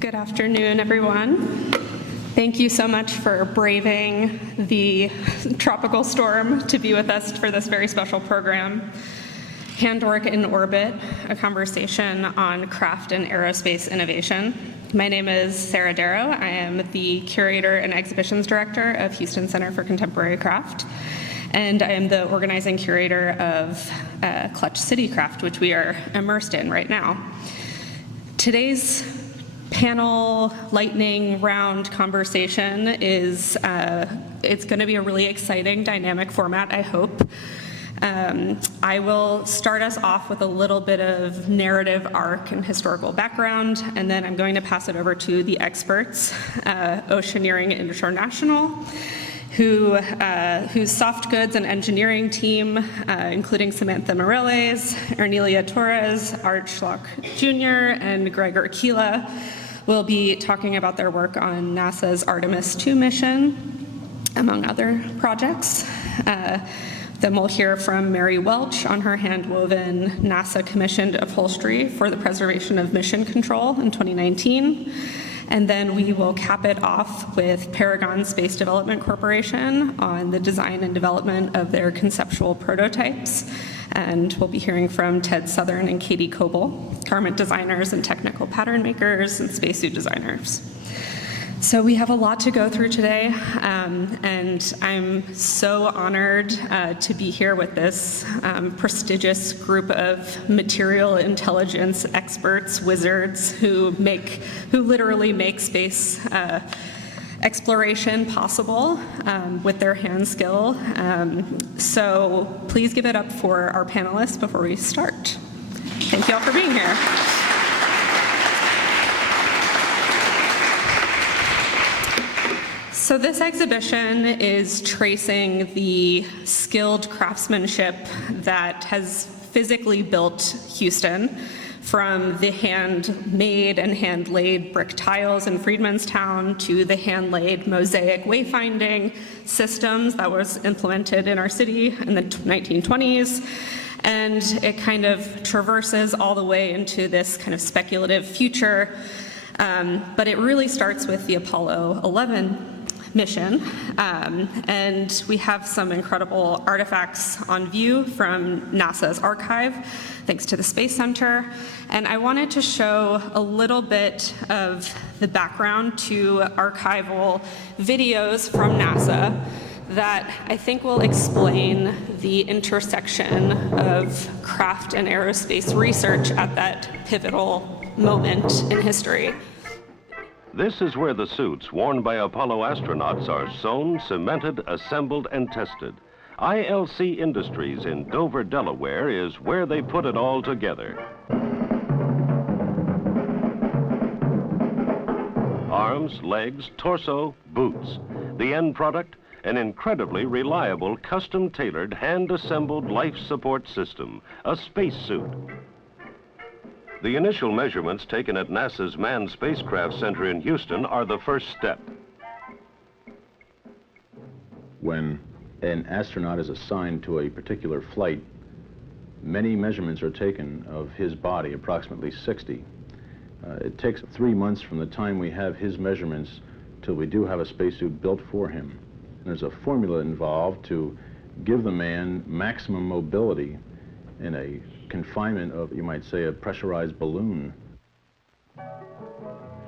Good afternoon, everyone. Thank you so much for braving the tropical storm to be with us for this very special program. Handwork in Orbit, a conversation on craft and aerospace innovation. My name is Sarah Darro. I am the Curator and Exhibitions Director of Houston Center for Contemporary Craft, and I am the organizing curator of Clutch City Craft, which we are immersed in right now. Today's panel lightning round conversation is, it's going to be a really exciting, dynamic format, I hope. I will start us off with a little bit of narrative arc and historical background, and then I'm going to pass it over to the experts, Oceaneering International, whose soft goods and engineering team, including Samantha Morales, Ernelia Torres, Art Schlock Jr., and Gregor Aquila, will be talking about their work on NASA's Artemis II mission, among other projects. Then we'll hear from Mary Welch on her hand-woven NASA-commissioned upholstery for the preservation of mission control in 2019. And then we will cap it off with Paragon Space Development Corporation on the design and development of their conceptual prototypes. And we'll be hearing from Ted Southern and Katie Coble, garment designers and technical pattern makers and spacesuit designers. So we have a lot to go through today, and I'm so honored to be here with this prestigious group of material intelligence experts, wizards, who literally make space exploration possible with their hand skill. So please give it up for our panelists before we start. Thank you all for being here. So this exhibition is tracing the skilled craftsmanship that has physically built Houston, from the handmade and hand-laid brick tiles in Freedmanstown to the hand-laid mosaic wayfinding systems that was implemented in our city in the 1920s. And it kind of traverses all the way into this kind of speculative future. But it really starts with the Apollo 11 mission, and we have some incredible artifacts on view from NASA's archive, thanks to the Space Center. And I wanted to show a little bit of the background to archival videos from NASA that I think will explain the intersection of craft and aerospace research at that pivotal moment in history. This is where the suits worn by Apollo astronauts are sewn, cemented, assembled, and tested. ILC Industries in Dover, Delaware is where they put it all together. Arms, legs, torso, boots. The end product? An incredibly reliable, custom-tailored, hand-assembled life support system, a spacesuit. The initial measurements taken at NASA's Manned Spacecraft Center in Houston are the first step. When an astronaut is assigned to a particular flight, many measurements are taken of his body, approximately 60. It takes 3 months from the time we have his measurements till we do have a spacesuit built for him. And there's a formula involved to give the man maximum mobility in a confinement of, you might say, a pressurized balloon.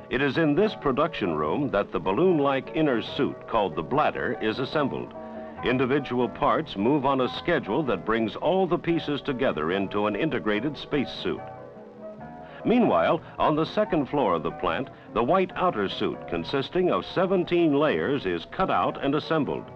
It is in this production room that the balloon-like inner suit, called the bladder, is assembled. Individual parts move on a schedule that brings all the pieces together into an integrated spacesuit. Meanwhile, on the second floor of the plant, the white outer suit, consisting of 17 layers, is cut out and assembled.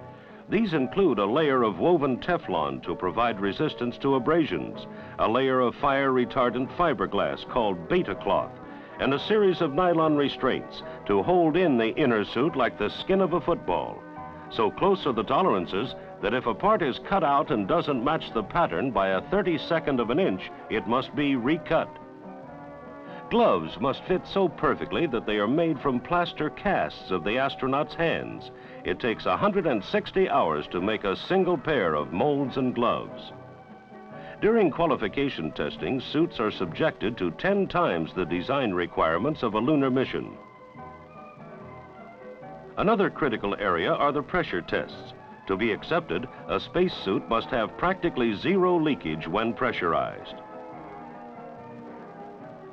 These include a layer of woven Teflon to provide resistance to abrasions, a layer of fire-retardant fiberglass called beta cloth, and a series of nylon restraints to hold in the inner suit like the skin of a football. So close are the tolerances that if a part is cut out and doesn't match the pattern by a 32nd of an inch, it must be recut. Gloves must fit so perfectly that they are made from plaster casts of the astronauts' hands. It takes 160 hours to make a single pair of molds and gloves. During qualification testing, suits are subjected to 10 times the design requirements of a lunar mission. Another critical area are the pressure tests. To be accepted, a spacesuit must have practically zero leakage when pressurized.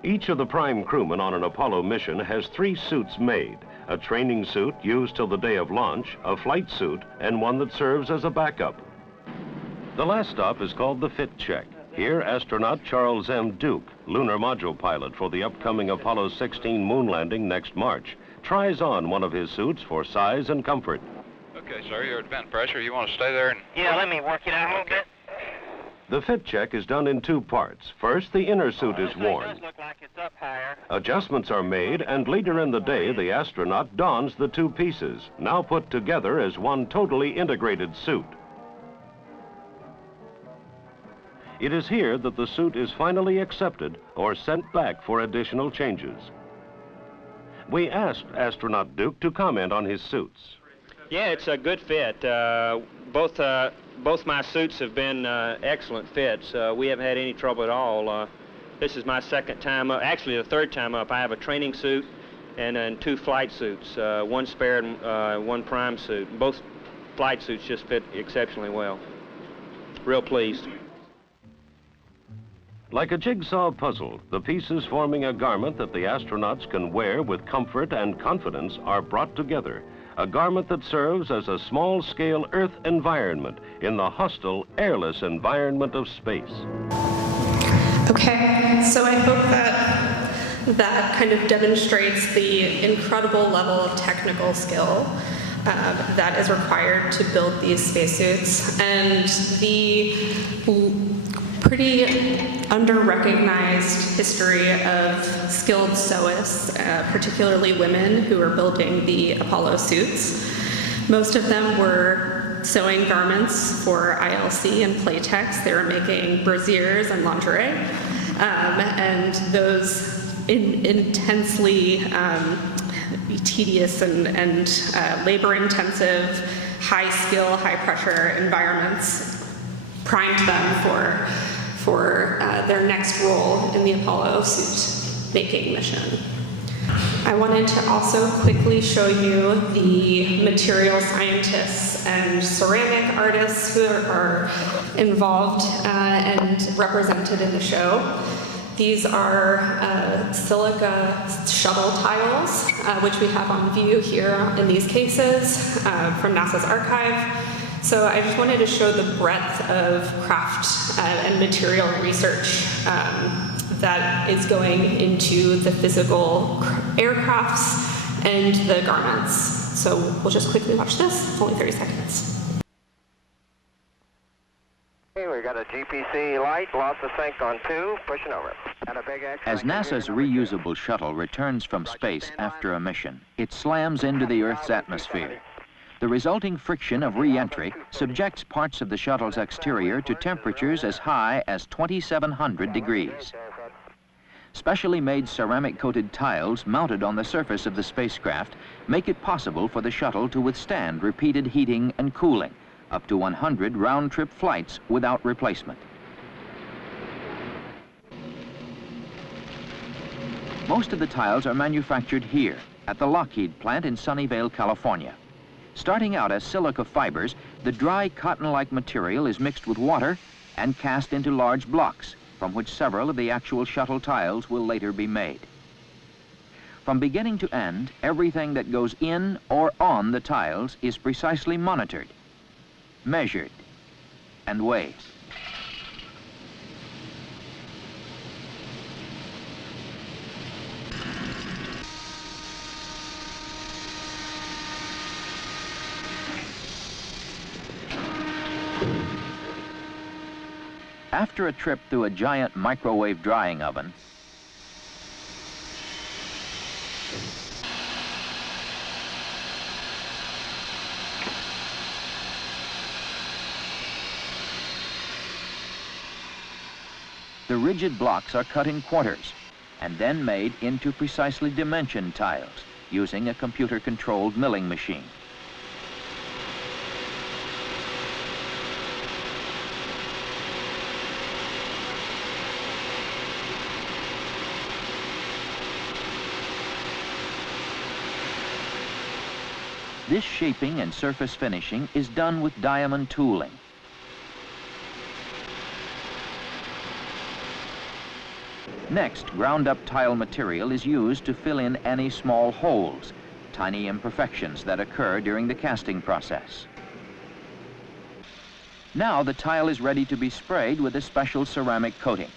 Each of the prime crewmen on an Apollo mission has 3 suits made: a training suit used till the day of launch, a flight suit, and one that serves as a backup. The last stop is called the fit check. Here, astronaut Charles M. Duke, lunar module pilot for the upcoming Apollo 16 moon landing next March, tries on one of his suits for size and comfort. Okay, sir, you're at vent pressure. You want to stay there and... Yeah, let me work it out a little bit. The fit check is done in 2 parts. First, the inner suit is worn. It does look like it's up higher. Adjustments are made, and later in the day, the astronaut dons the 2 pieces, now put together as one totally integrated suit. It is here that the suit is finally accepted or sent back for additional changes. We asked astronaut Duke to comment on his suits. Yeah, it's a good fit. Both my suits have been excellent fits. We haven't had any trouble at all. This is my 2nd time up, actually the 3rd time up. I have a training suit and then 2 flight suits, 1 spare and 1 prime suit. Both flight suits just fit exceptionally well. Real pleased. Like a jigsaw puzzle, the pieces forming a garment that the astronauts can wear with comfort and confidence are brought together. A garment that serves as a small-scale Earth environment in the hostile, airless environment of space. Okay, so I hope that kind of demonstrates the incredible level of technical skill that is required to build these spacesuits, and the pretty under-recognized history of skilled sewists, particularly women who are building the Apollo suits. Most of them were sewing garments for ILC and Playtex. They were making brassieres and lingerie, and those intensely tedious and labor-intensive, high-skill, high-pressure environments primed them for their next role in the Apollo suit making mission. I wanted to also quickly show you the material scientists and ceramic artists who are involved and represented in the show. These are silica shuttle tiles, which we have on view here in these cases from NASA's archive. So I just wanted to show the breadth of craft and material research that is going into the physical aircrafts and the garments. So we'll just quickly watch this. It's only 30 seconds. Okay, we got a GPC light, lost the sync on 2, pushing over. Got a big X. As NASA's reusable shuttle returns from space after a mission, it slams into the Earth's atmosphere. The resulting friction of re-entry subjects parts of the shuttle's exterior to temperatures as high as 2,700 degrees. Specially made ceramic-coated tiles mounted on the surface of the spacecraft make it possible for the shuttle to withstand repeated heating and cooling, up to 100 round-trip flights without replacement. Most of the tiles are manufactured here at the Lockheed plant in Sunnyvale, California. Starting out as silica fibers, the dry cotton-like material is mixed with water and cast into large blocks, from which several of the actual shuttle tiles will later be made. From beginning to end, everything that goes in or on the tiles is precisely monitored, measured, and weighed. After a trip through a giant microwave drying oven, the rigid blocks are cut in quarters and then made into precisely dimensioned tiles using a computer-controlled milling machine. This shaping and surface finishing is done with diamond tooling. Next, ground-up tile material is used to fill in any small holes, tiny imperfections that occur during the casting process. Now the tile is ready to be sprayed with a special ceramic coating.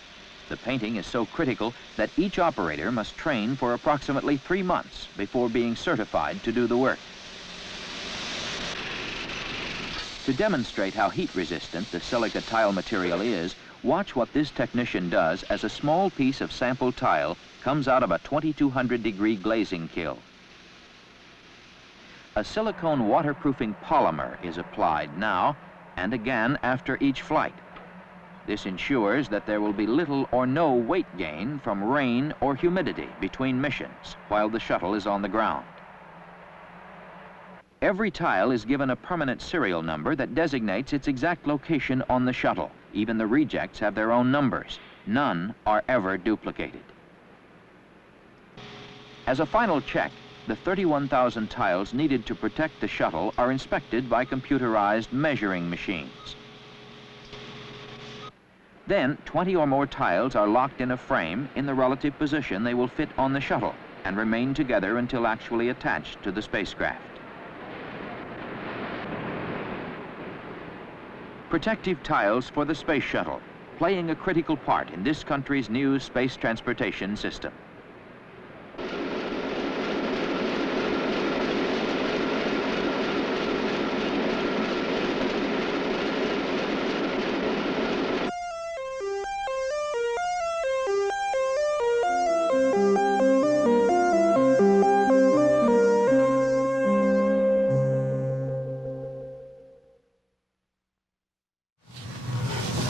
The painting is so critical that each operator must train for approximately 3 months before being certified to do the work. To demonstrate how heat-resistant the silica tile material is, watch what this technician does as a small piece of sample tile comes out of a 2200-degree glazing kiln. A silicone waterproofing polymer is applied now and again after each flight. This ensures that there will be little or no weight gain from rain or humidity between missions while the shuttle is on the ground. Every tile is given a permanent serial number that designates its exact location on the shuttle. Even the rejects have their own numbers. None are ever duplicated. As a final check, the 31,000 tiles needed to protect the shuttle are inspected by computerized measuring machines. Then, 20 or more tiles are locked in a frame in the relative position they will fit on the shuttle and remain together until actually attached to the spacecraft. Protective tiles for the space shuttle, playing a critical part in this country's new space transportation system.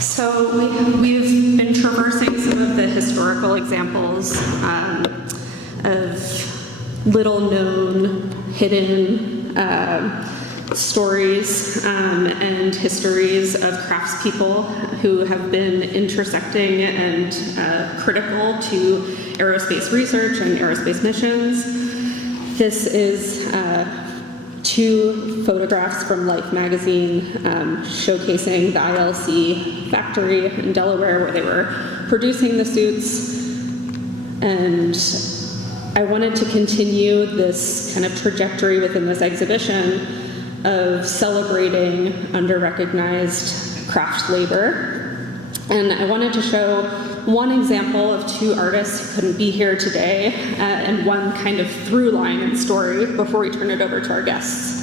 So we've been traversing some of the historical examples of little-known, hidden stories and histories of craftspeople who have been intersecting and critical to aerospace research and aerospace missions. This is 2 photographs from Life magazine showcasing the ILC factory in Delaware where they were producing the suits. And I wanted to continue this kind of trajectory within this exhibition of celebrating under-recognized craft labor. And I wanted to show one example of 2 artists who couldn't be here today, and one kind of through line and story before we turn it over to our guests.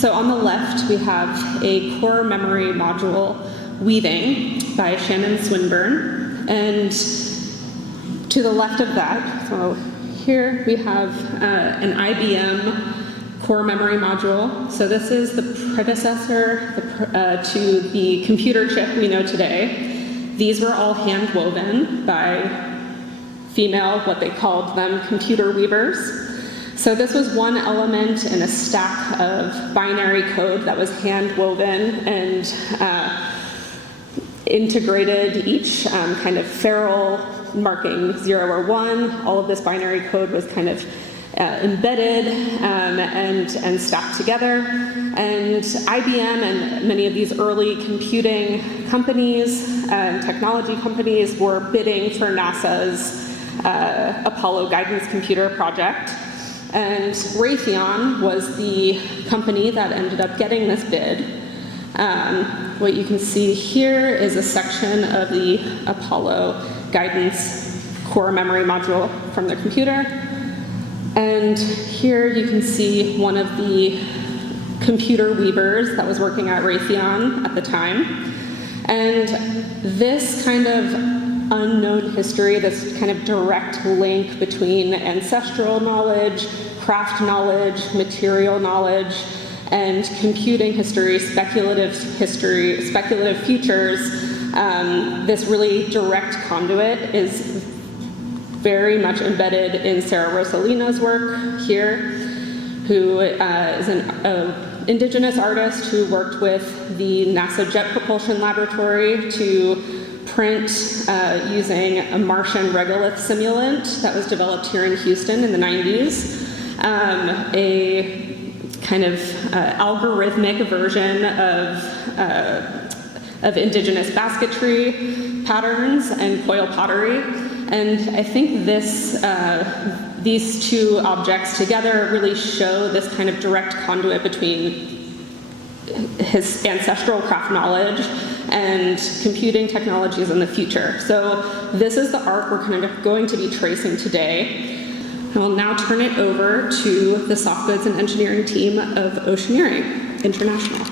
So on the left, we have a core memory module weaving by Shannon Swinburne. And to the left of that, so here we have an IBM core memory module. So this is the predecessor to the computer chip we know today. These were all hand woven by female, what they called them, computer weavers. So this was one element in a stack of binary code that was hand woven and integrated each kind of ferrule marking 0 or 1. All of this binary code was kind of embedded and stacked together. And IBM and many of these early computing companies and technology companies were bidding for NASA's Apollo guidance computer project. And Raytheon was the company that ended up getting this bid. What you can see here is a section of the Apollo guidance core memory module from the computer. And here you can see one of the computer weavers that was working at Raytheon at the time. And this kind of unknown history, this kind of direct link between ancestral knowledge, craft knowledge, material knowledge, and computing history, speculative futures, this really direct conduit is very much embedded in Sarah Rosalina's work here, who is an indigenous artist who worked with the NASA Jet Propulsion Laboratory to print using a Martian regolith simulant that was developed here in Houston in the 90s, a kind of algorithmic version of indigenous basketry patterns and coil pottery. And I think these two objects together really show this kind of direct conduit between his ancestral craft knowledge and computing technologies in the future. So this is the arc we're kind of going to be tracing today. I will now turn it over to the soft goods and engineering team of Oceaneering International.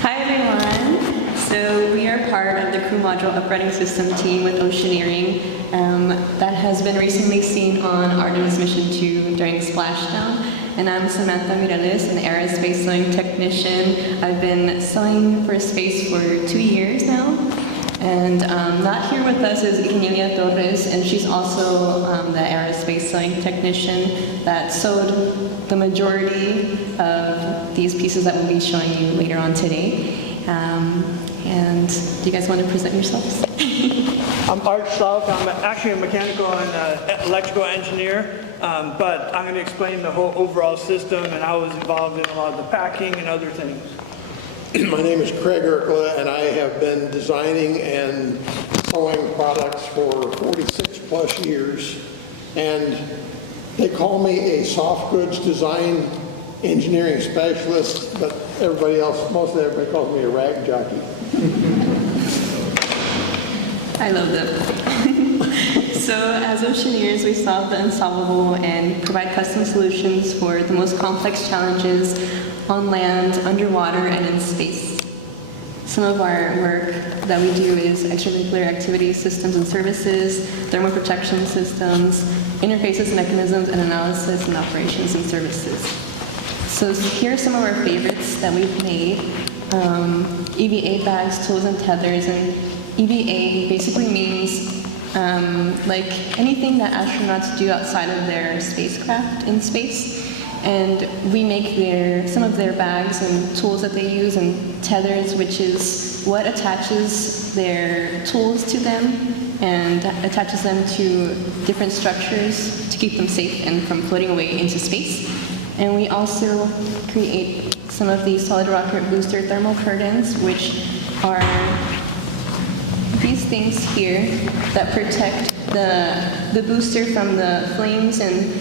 Hi everyone. So we are part of the crew module upgrading system team with Oceaneering that has been recently seen on Artemis Mission 2 during splashdown. And I'm Samantha Mireles, an aerospace sewing technician. I've been sewing for space for 2 years now. And not here with us is Emilia Torres, and she's also the aerospace sewing technician that sewed the majority of these pieces that we'll be showing you later on today. And do you guys want to present yourselves? I'm Art Schlock. I'm actually a mechanical and electrical engineer, but I'm going to explain the whole overall system, and I was involved in a lot of the packing and other things. My name is Craig Erkla, and I have been designing and sewing products for 46 plus years. And they call me a soft goods design engineering specialist, but everybody else, mostly everybody calls me a rag jockey. I love them. So as Oceaneers, we solve the unsolvable and provide custom solutions for the most complex challenges on land, underwater, and in space. Some of our work that we do is extravehicular activities, systems and services, thermal protection systems, interfaces, mechanisms, and analysis and operations and services. So here are some of our favorites that we've made. EVA bags, tools, and tethers. And EVA basically means like anything that astronauts do outside of their spacecraft in space. And we make some of their bags and tools that they use, and tethers, which is what attaches their tools to them and attaches them to different structures to keep them safe and from floating away into space. And we also create some of these solid rocket booster thermal curtains, which are these things here that protect the booster from the flames and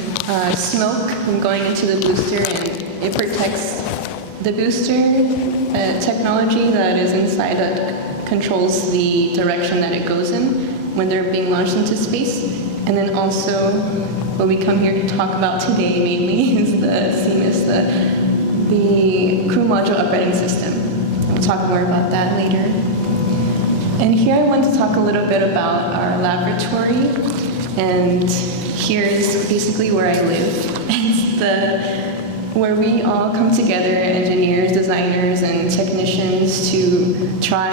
smoke from going into the booster, and it protects the booster technology that is inside that controls the direction that it goes in when they're being launched into space. And then also what we come here to talk about today mainly is the crew module upgrading system. We'll talk more about that later. And here I want to talk a little bit about our laboratory, and here is basically where I live. It's where we all come together, engineers, designers, and technicians, to try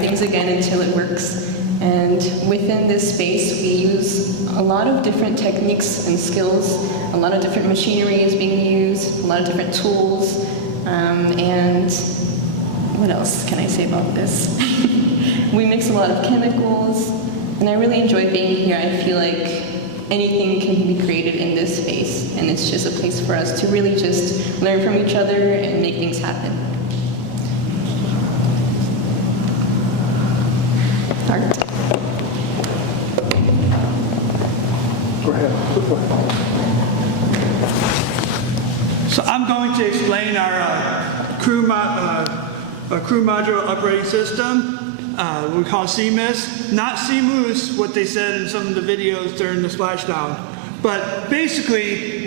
things again until it works. And within this space, we use a lot of different techniques and skills. A lot of different machinery is being used, a lot of different tools, and what else can I say about this? We mix a lot of chemicals, and I really enjoy being here. I feel like anything can be created in this space, and it's just a place for us to really just learn from each other and make things happen. Art. Go ahead. So I'm going to explain our crew module upgrading system. We call it CMIS, not CMOOS, what they said in some of the videos during the splashdown. But basically,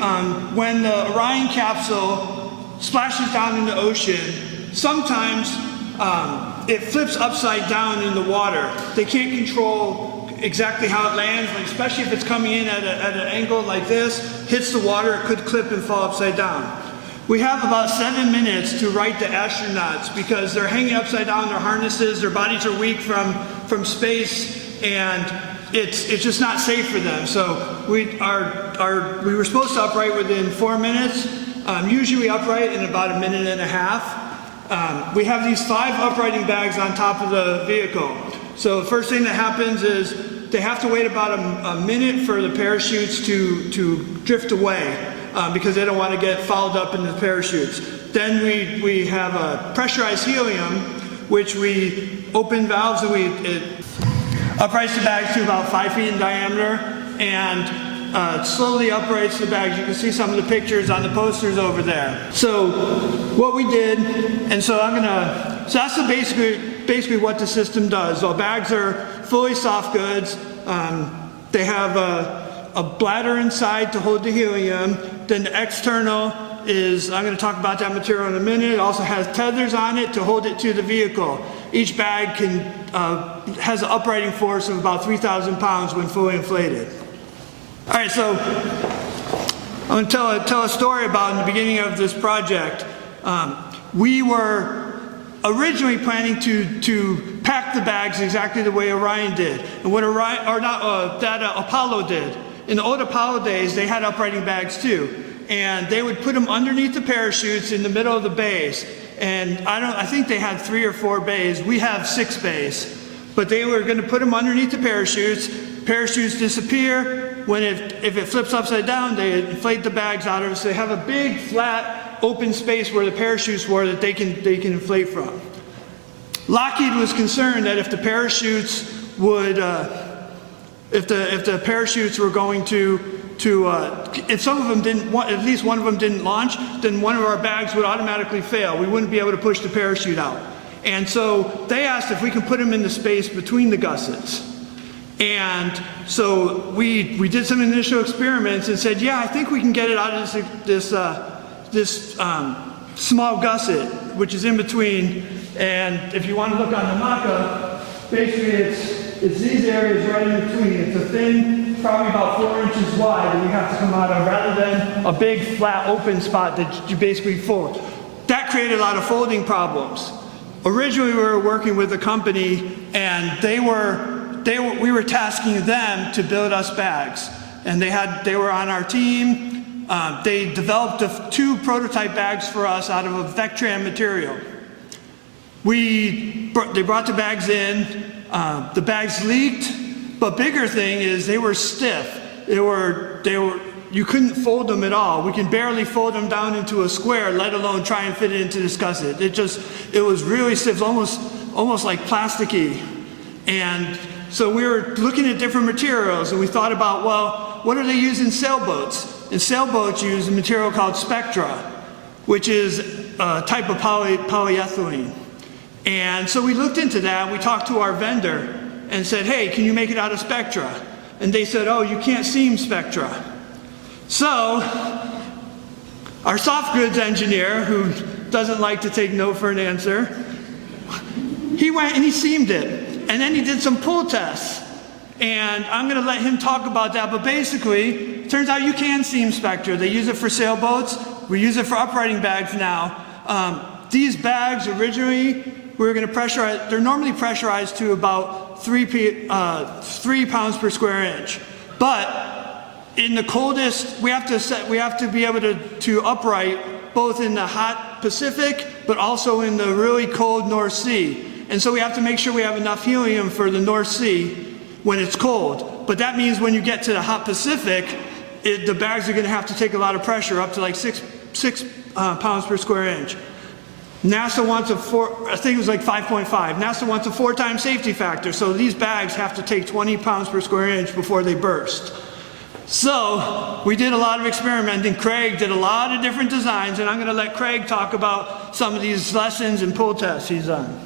when the Orion capsule splashes down in the ocean, sometimes it flips upside down in the water. They can't control exactly how it lands, especially if it's coming in at an angle like this, hits the water, it could clip and fall upside down. We have about 7 minutes to right the astronauts because they're hanging upside down in their harnesses, their bodies are weak from space, and it's just not safe for them. So we were supposed to upright within 4 minutes. Usually we upright in about 1.5 minutes. We have these 5 uprighting bags on top of the vehicle. So the first thing that happens is they have to wait about a minute for the parachutes to drift away because they don't want to get fouled up in the parachutes. Then we have a pressurized helium, which we open valves and it uprights the bags to about 5 feet in diameter and slowly uprights the bags. You can see some of the pictures on the posters over there. So what we did, and so so that's basically what the system does. So bags are fully soft goods. They have a bladder inside to hold the helium. Then the external is, I'm going to talk about that material in a minute. It also has tethers on it to hold it to the vehicle. Each bag has an uprighting force of about 3,000 pounds when fully inflated. All right, so I'm going to tell a story about in the beginning of this project. We were originally planning to pack the bags exactly the way Orion did, and what Apollo did. In the old Apollo days, they had uprighting bags too, and they would put them underneath the parachutes in the middle of the bays. And I think they had 3 or 4 bays. We have 6 bays, but they were going to put them underneath the parachutes. Parachutes disappear. If it flips upside down, they inflate the bags out of it. So they have a big flat open space where the parachutes were that they can inflate from. Lockheed was concerned that if the parachutes would, if the parachutes were going to if some of them didn't, at least one of them didn't launch, then one of our bags would automatically fail. We wouldn't be able to push the parachute out. And so they asked if we could put them in the space between the gussets. And so we did some initial experiments and said, yeah, I think we can get it out of this small gusset, which is in between. And if you want to look on the mock-up, basically it's these areas right in between. It's a thin, probably about 4 inches wide that you have to come out of, rather than a big flat open spot that you basically fold. That created a lot of folding problems. Originally we were working with a company and we were tasking them to build us bags. And they were on our team. They developed 2 prototype bags for us out of a Vectran material. They brought the bags in. The bags leaked, but bigger thing is they were stiff. You couldn't fold them at all. We can barely fold them down into a square, let alone try and fit it into this gusset. It was really stiff, almost like plasticky. And so we were looking at different materials, and we thought about, well, what do they use in sailboats? And sailboats use a material called Spectra, which is a type of polyethylene. And so we looked into that. We talked to our vendor and said, hey, can you make it out of Spectra? And they said, oh, you can't seam Spectra. So our soft goods engineer, who doesn't like to take no for an answer, he went and he seamed it. And then he did some pull tests. And I'm going to let him talk about that. But basically, it turns out you can seam Spectra. They use it for sailboats. We use it for uprighting bags now. These bags originally, we were going to pressurize, they're normally pressurized to about 3 pounds per square inch. But in the coldest, we have to be able to upright both in the hot Pacific, but also in the really cold North Sea. And so we have to make sure we have enough helium for the North Sea when it's cold. But that means when you get to the hot Pacific, the bags are going to have to take a lot of pressure, up to like 6 pounds per square inch. NASA wants I think it was like 5.5. NASA wants a 4-time safety factor, so these bags have to take 20 pounds per square inch before they burst. So we did a lot of experimenting. Craig did a lot of different designs, and I'm going to let Craig talk about some of these lessons and pull tests he's done.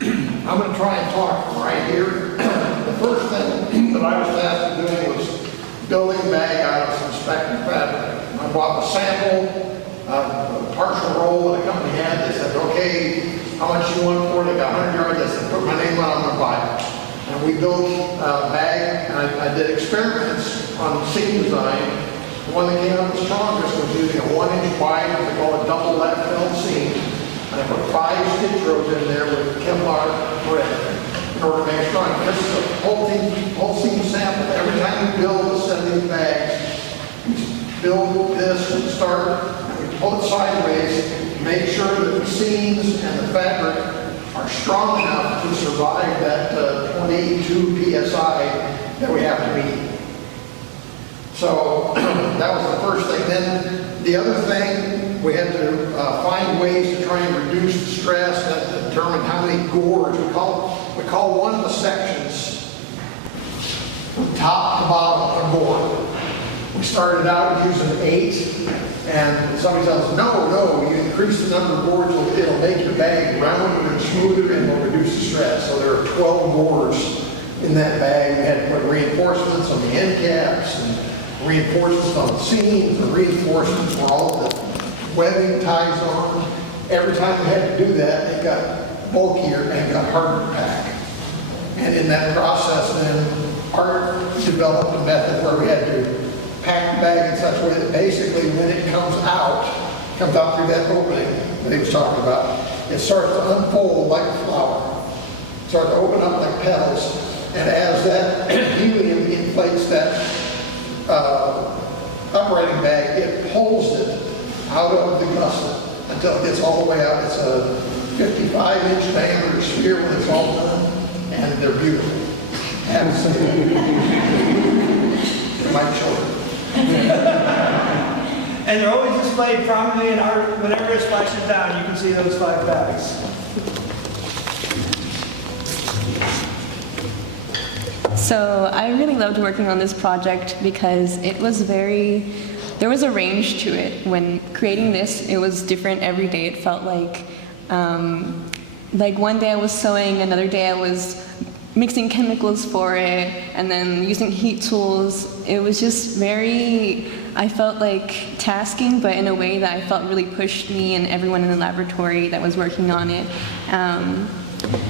I'm going to try and talk right here. The first thing that I was tasked with doing was building a bag out of some spectrum fabric. I bought a sample, a partial roll that a company had. They said, okay, how much you want for it? I got 100 yards. I said, put my name on it, I'm going to buy it. And we built a bag, and I did experiments on seam design. The one that came out the strongest was using a 1-inch wide, what they call a double lap filled seam. And I put 5 stitch rows in there with Kevlar thread in order to make it strong. This is a whole seam sample. Every time we build a set of these bags, we build this and start, and we pull it sideways, make sure that the seams and the fabric are strong enough to survive that 22 psi that we have to meet. So that was the first thing. Then the other thing, we had to find ways to try and reduce the stress and determine how many gourds. We call one of the sections from top to bottom a gourd. We started out using 8, and somebody tells us, no, you increase the number of gourds, it'll make your bag rounder and smoother and will reduce the stress. So there are 12 gourds in that bag. We had to put reinforcements on the end caps, and reinforcements on the seams, and reinforcements where all the webbing ties on. Every time we had to do that, it got bulkier and it got harder to pack. And in that process, then, Art developed a method where we had to pack the bag in such a way that basically when it comes out through that opening that he was talking about, it starts to unfold like a flower. It starts to open up like petals, and as that helium inflates that uprighting bag, it pulls it out of the gusset until it gets all the way out. It's a 55-inch diameter sphere when it's all done, and they're beautiful. Haven't seen it. It might show it. And they're always displayed prominently in art. Whenever it splashes down, you can see those 5 bags. So I really loved working on this project because there was a range to it. When creating this, it was different every day. It felt like one day I was sewing, another day I was mixing chemicals for it, and then using heat tools. It was just I felt like tasking, but in a way that I felt really pushed me and everyone in the laboratory that was working on it.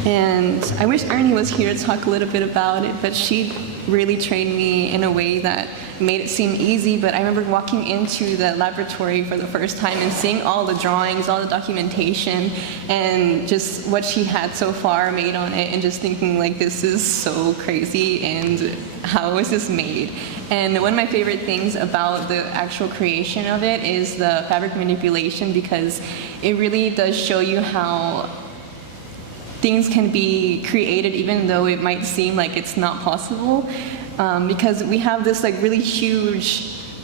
And I wish Ernie was here to talk a little bit about it, but she really trained me in a way that made it seem easy. But I remember walking into the laboratory for the first time and seeing all the drawings, all the documentation, and just what she had so far made on it, and just thinking like, this is so crazy, and how is this made? And one of my favorite things about the actual creation of it is the fabric manipulation, because it really does show you how things can be created even though it might seem like it's not possible. Because we have this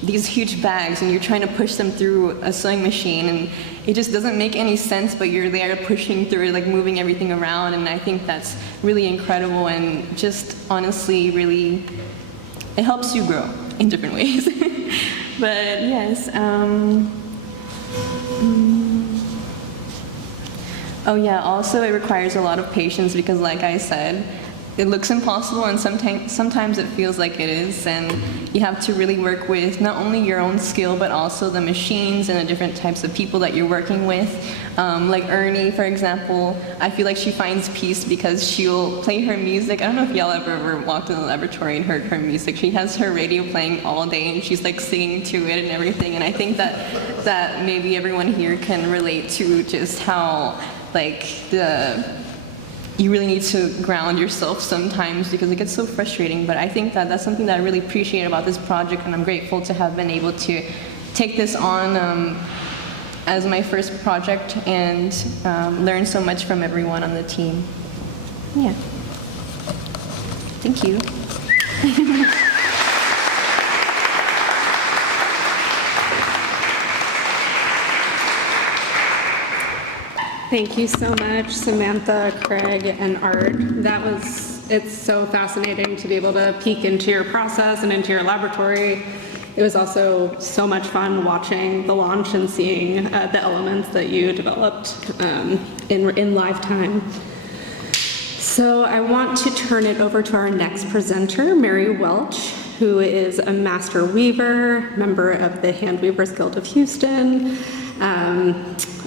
these huge bags, and you're trying to push them through a sewing machine, and it just doesn't make any sense, but you're there pushing through it, like moving everything around, and I think that's really incredible, and just honestly really, it helps you grow in different ways. But yes, oh yeah, also it requires a lot of patience because, like I said, it looks impossible, and sometimes it feels like it is, and you have to really work with not only your own skill, but also the machines and the different types of people that you're working with. Like Ernie, for example, I feel like she finds peace because she'll play her music. I don't know if y'all ever walked in the laboratory and heard her music. She has her radio playing all day, and she's like singing to it and everything, and I think that maybe everyone here can relate to just how you really need to ground yourself sometimes because it gets so frustrating. But I think that's something that I really appreciate about this project, and I'm grateful to have been able to take this on as my first project and learn so much from everyone on the team. Yeah. Thank you. Thank you so much, Samantha, Craig, and Art. It's so fascinating to be able to peek into your process and into your laboratory. It was also so much fun watching the launch and seeing the elements that you developed in live time. So I want to turn it over to our next presenter, Mary Welch, who is a master weaver, member of the Hand Weavers Guild of Houston,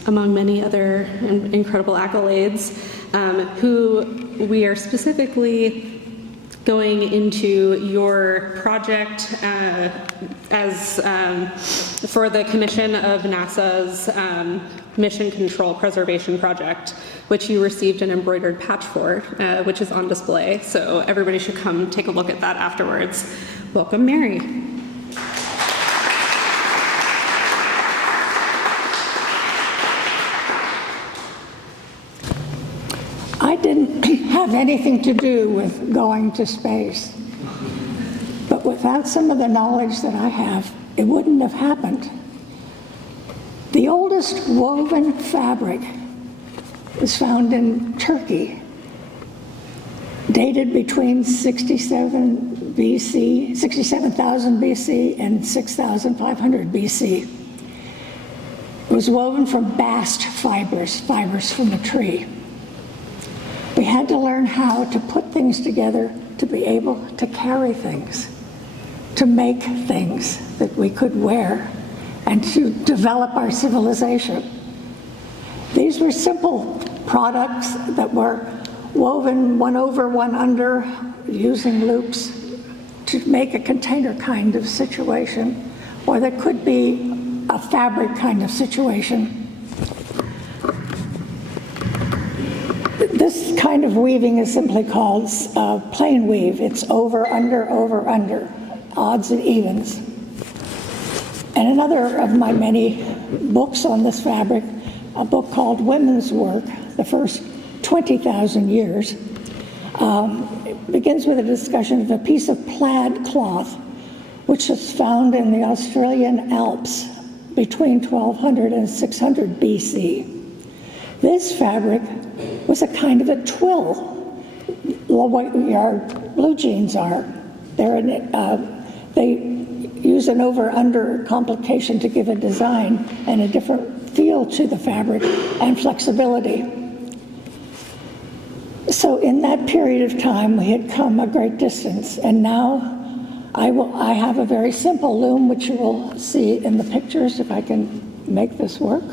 among many other incredible accolades, who we are specifically going into your project as for the commission of NASA's Mission Control Preservation Project, which you received an embroidered patch for, which is on display. So everybody should come take a look at that afterwards. Welcome, Mary. That didn't have anything to do with going to space. But without some of the knowledge that I have, it wouldn't have happened. The oldest woven fabric was found in Turkey, dated between 67,000 BC and 6,500 BC. It was woven from bast fibers from a tree. We had to learn how to put things together to be able to carry things, to make things that we could wear, and to develop our civilization. These were simple products that were woven one over, one under, using loops to make a container kind of situation, or there could be a fabric kind of situation. This kind of weaving is simply called plain weave. It's over, under, odds and evens. And another of my many books on this fabric, a book called Women's Work, the first 20,000 years, begins with a discussion of a piece of plaid cloth which is found in the Australian Alps between 1200 and 600 BC. This fabric was a kind of a twill, what our blue jeans are. They use an over-under complication to give a design and a different feel to the fabric and flexibility. So in that period of time, we had come a great distance, and now I have a very simple loom, which you will see in the pictures, if I can make this work.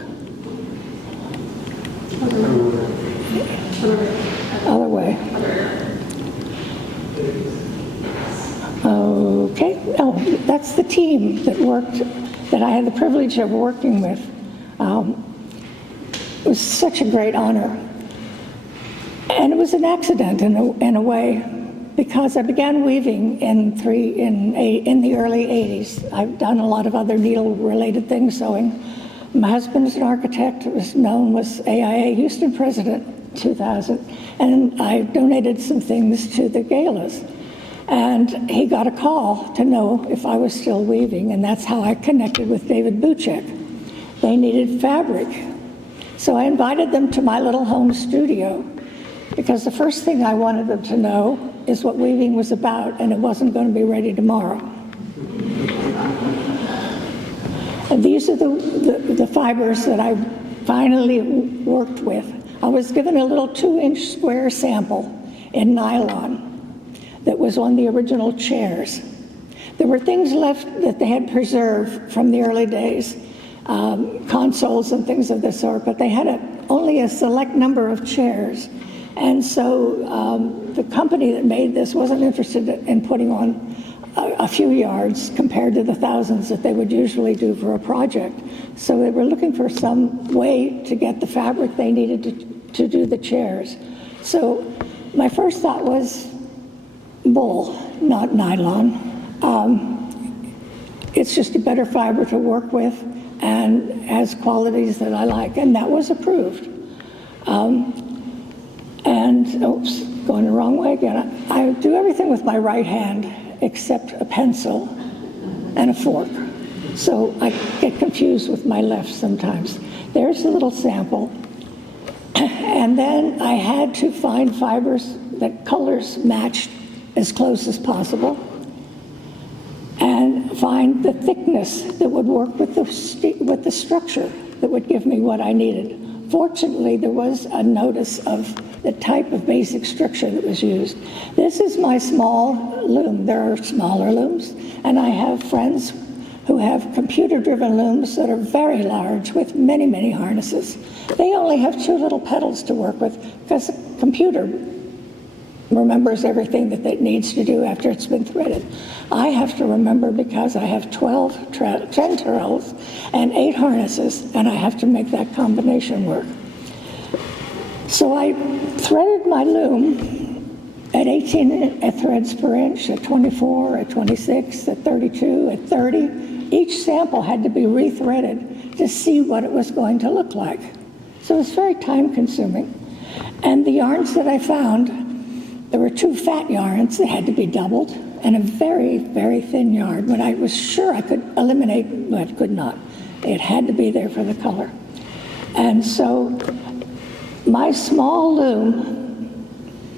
Other way. Okay. Oh, that's the team that worked, that I had the privilege of working with. It was such a great honor. And it was an accident in a way, because I began weaving in the early 80s. I've done a lot of other needle-related things, sewing. My husband is an architect, was AIA Houston president in 2000, and I donated some things to the galas. And he got a call to know if I was still weaving, and that's how I connected with David Buchek. They needed fabric. So I invited them to my little home studio, because the first thing I wanted them to know is what weaving was about, and it wasn't going to be ready tomorrow. And these are the fibers that I finally worked with. I was given a little 2-inch square sample in nylon that was on the original chairs. There were things left that they had preserved from the early days, consoles and things of this sort, but they had only a select number of chairs. And so the company that made this wasn't interested in putting on a few yards compared to the thousands that they would usually do for a project. So they were looking for some way to get the fabric they needed to do the chairs. So my first thought was wool, not nylon. It's just a better fiber to work with and has qualities that I like, and that was approved. And, oops, going the wrong way again. I do everything with my right hand except a pencil and a fork. So I get confused with my left sometimes. There's a little sample. And then I had to find fibers that colors matched as close as possible, and find the thickness that would work with the structure that would give me what I needed. Fortunately, there was a notice of the type of basic structure that was used. This is my small loom. There are smaller looms, and I have friends who have computer-driven looms that are very large with many, many harnesses. They only have 2 little pedals to work with because the computer remembers everything that it needs to do after it's been threaded. I have to remember because I have 10 terrels and 8 harnesses, and I have to make that combination work. So I threaded my loom at 18 threads per inch, at 24, at 26, at 32, at 30. Each sample had to be rethreaded to see what it was going to look like. So it's very time consuming. And the yarns that I found, there were 2 fat yarns that had to be doubled, and a very, very thin yarn. When I was sure I could eliminate, but I could not. It had to be there for the color. And so my small loom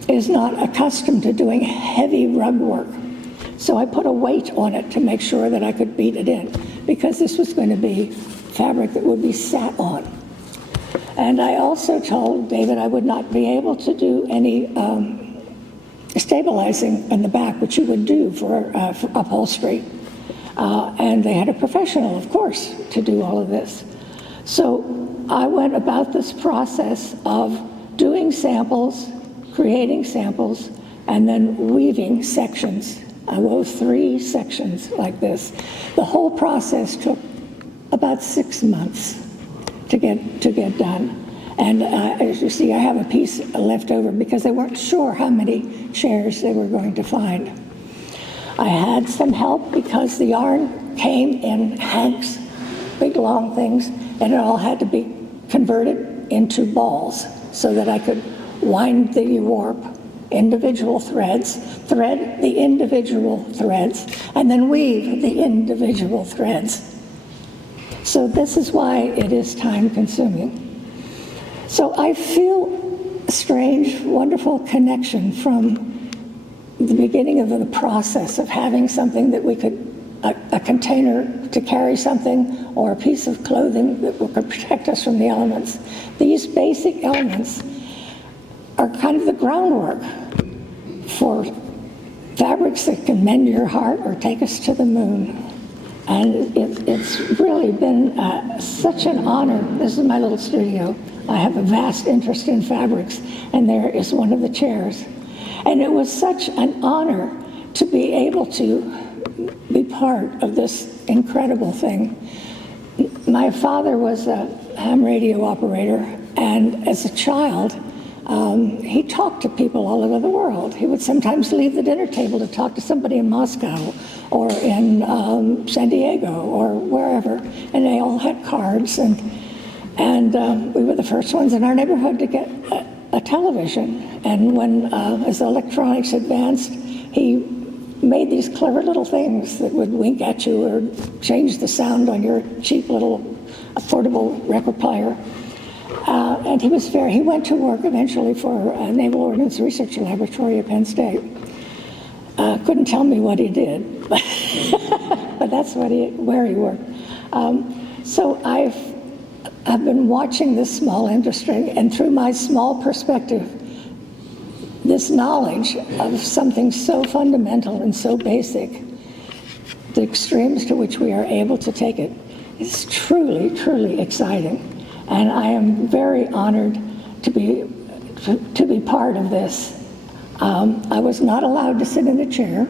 is not accustomed to doing heavy rug work. So I put a weight on it to make sure that I could beat it in, because this was going to be fabric that would be sat on. And I also told David I would not be able to do any stabilizing in the back, which you would do for upholstery. And they had a professional, of course, to do all of this. So I went about this process of doing samples, creating samples, and then weaving sections. I wove 3 sections like this. The whole process took about 6 months to get done. And as you see, I have a piece left over because they weren't sure how many chairs they were going to find. I had some help because the yarn came in hanks, big long things, and it all had to be converted into balls so that I could wind the warp, individual threads, thread the individual threads, and then weave the individual threads. So this is why it is time-consuming. So I feel a strange, wonderful connection from the beginning of the process of having something that we could, a container to carry something, or a piece of clothing that could protect us from the elements. These basic elements are kind of the groundwork for fabrics that can mend your heart or take us to the moon. And it's really been such an honor. This is my little studio. I have a vast interest in fabrics, and there is one of the chairs. And it was such an honor to be able to be part of this incredible thing. My father was a ham radio operator, and as a child, he talked to people all over the world. He would sometimes leave the dinner table to talk to somebody in Moscow or in San Diego or wherever, and they all had cards, and we were the first ones in our neighborhood to get a television. And when, as electronics advanced, he made these clever little things that would wink at you or change the sound on your cheap little affordable record player. And he went to work eventually for a Naval Ordnance Research Laboratory at Penn State. Couldn't tell me what he did, but that's where he worked. So I've been watching this small industry, and through my small perspective, this knowledge of something so fundamental and so basic, the extremes to which we are able to take it, is truly, truly exciting. And I am very honored to be part of this. I was not allowed to sit in a chair.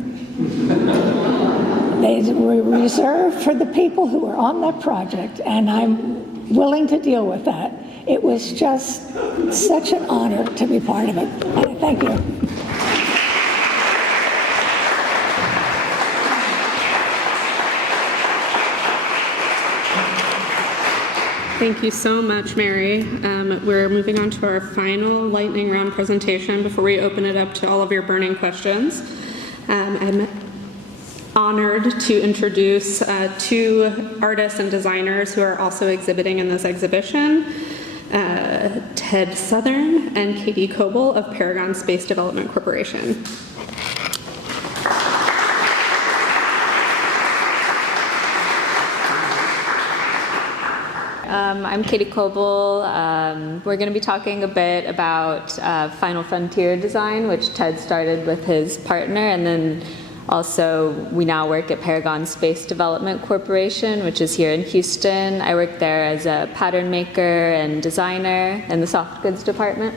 They were reserved for the people who were on that project, and I'm willing to deal with that. It was just such an honor to be part of it. And thank you. Thank you so much, Mary. We're moving on to our final lightning round presentation before we open it up to all of your burning questions. I'm honored to introduce 2 artists and designers who are also exhibiting in this exhibition, Ted Southern and Katie Coble of Paragon Space Development Corporation. I'm Katie Coble. We're going to be talking a bit about Final Frontier Design, which Ted started with his partner, and then also we now work at Paragon Space Development Corporation, which is here in Houston. I work there as a pattern maker and designer in the soft goods department.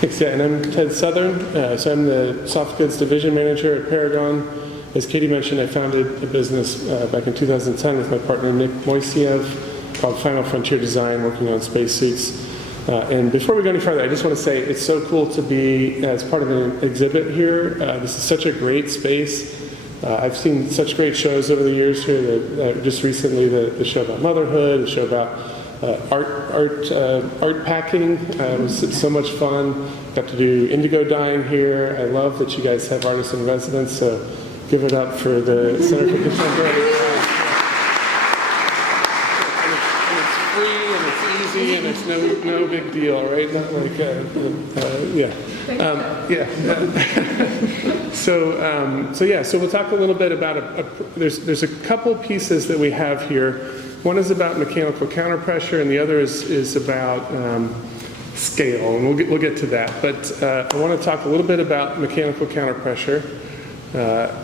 Thanks, yeah, and I'm Ted Southern, so I'm the soft goods division manager at Paragon. As Katie mentioned, I founded a business back in 2010 with my partner Nick Moisiev called Final Frontier Design, working on spacesuits. And before we go any further, I just want to say it's so cool to be as part of an exhibit here. This is such a great space. I've seen such great shows over the years here. Just recently, the show about motherhood, the show about art packing was so much fun. Got to do indigo dyeing here. I love that you guys have artists in residence, so give it up for the Center for Contemporary Art. And it's free and it's easy and it's no big deal, right? Not like So we'll talk a little bit about there's a couple pieces that we have here. One is about mechanical counterpressure, and the other is about scale, and we'll get to that. But I want to talk a little bit about mechanical counterpressure,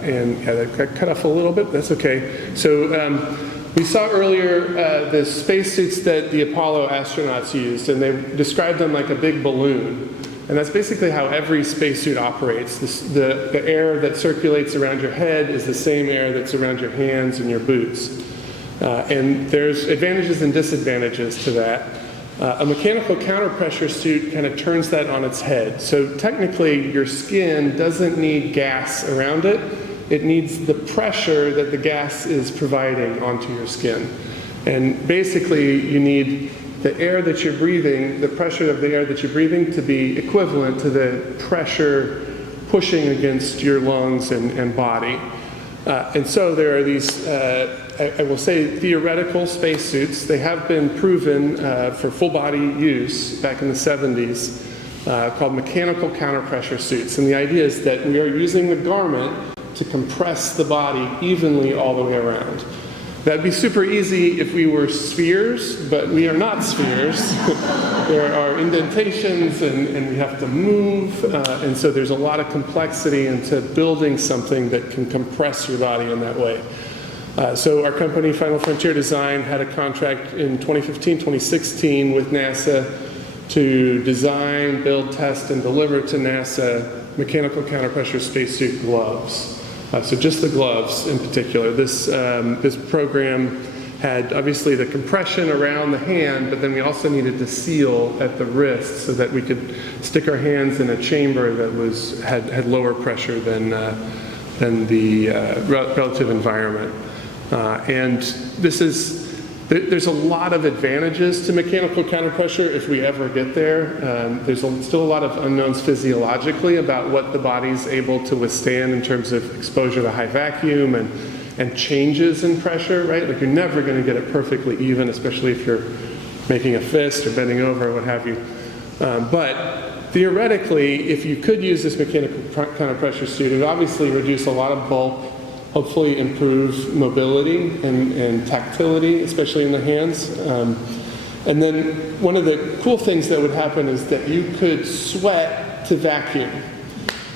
and that got cut off a little bit. That's okay. So we saw earlier the spacesuits that the Apollo astronauts used, and they described them like a big balloon. And that's basically how every spacesuit operates. The air that circulates around your head is the same air that's around your hands and your boots. And there's advantages and disadvantages to that. A mechanical counterpressure suit kind of turns that on its head. So technically, your skin doesn't need gas around it. It needs the pressure that the gas is providing onto your skin. And basically, you need the air that you're breathing, the pressure of the air that you're breathing, to be equivalent to the pressure pushing against your lungs and body. And so there are these, I will say, theoretical spacesuits. They have been proven for full body use back in the 70s, called mechanical counterpressure suits. And the idea is that we are using the garment to compress the body evenly all the way around. That'd be super easy if we were spheres, but we are not spheres. There are indentations and we have to move, and so there's a lot of complexity into building something that can compress your body in that way. So our company, Final Frontier Design, had a contract in 2015, 2016 with NASA to design, build, test, and deliver to NASA mechanical counterpressure spacesuit gloves. So just the gloves in particular. This program had obviously the compression around the hand, but then we also needed to seal at the wrist so that we could stick our hands in a chamber that had lower pressure than the relative environment. And there's a lot of advantages to mechanical counterpressure if we ever get there. There's still a lot of unknowns physiologically about what the body's able to withstand in terms of exposure to high vacuum and changes in pressure, right? Like, you're never going to get it perfectly even, especially if you're making a fist or bending over or what have you. But theoretically, if you could use this mechanical counterpressure suit, it would obviously reduce a lot of bulk, hopefully improve mobility and tactility, especially in the hands. And then one of the cool things that would happen is that you could sweat to vacuum,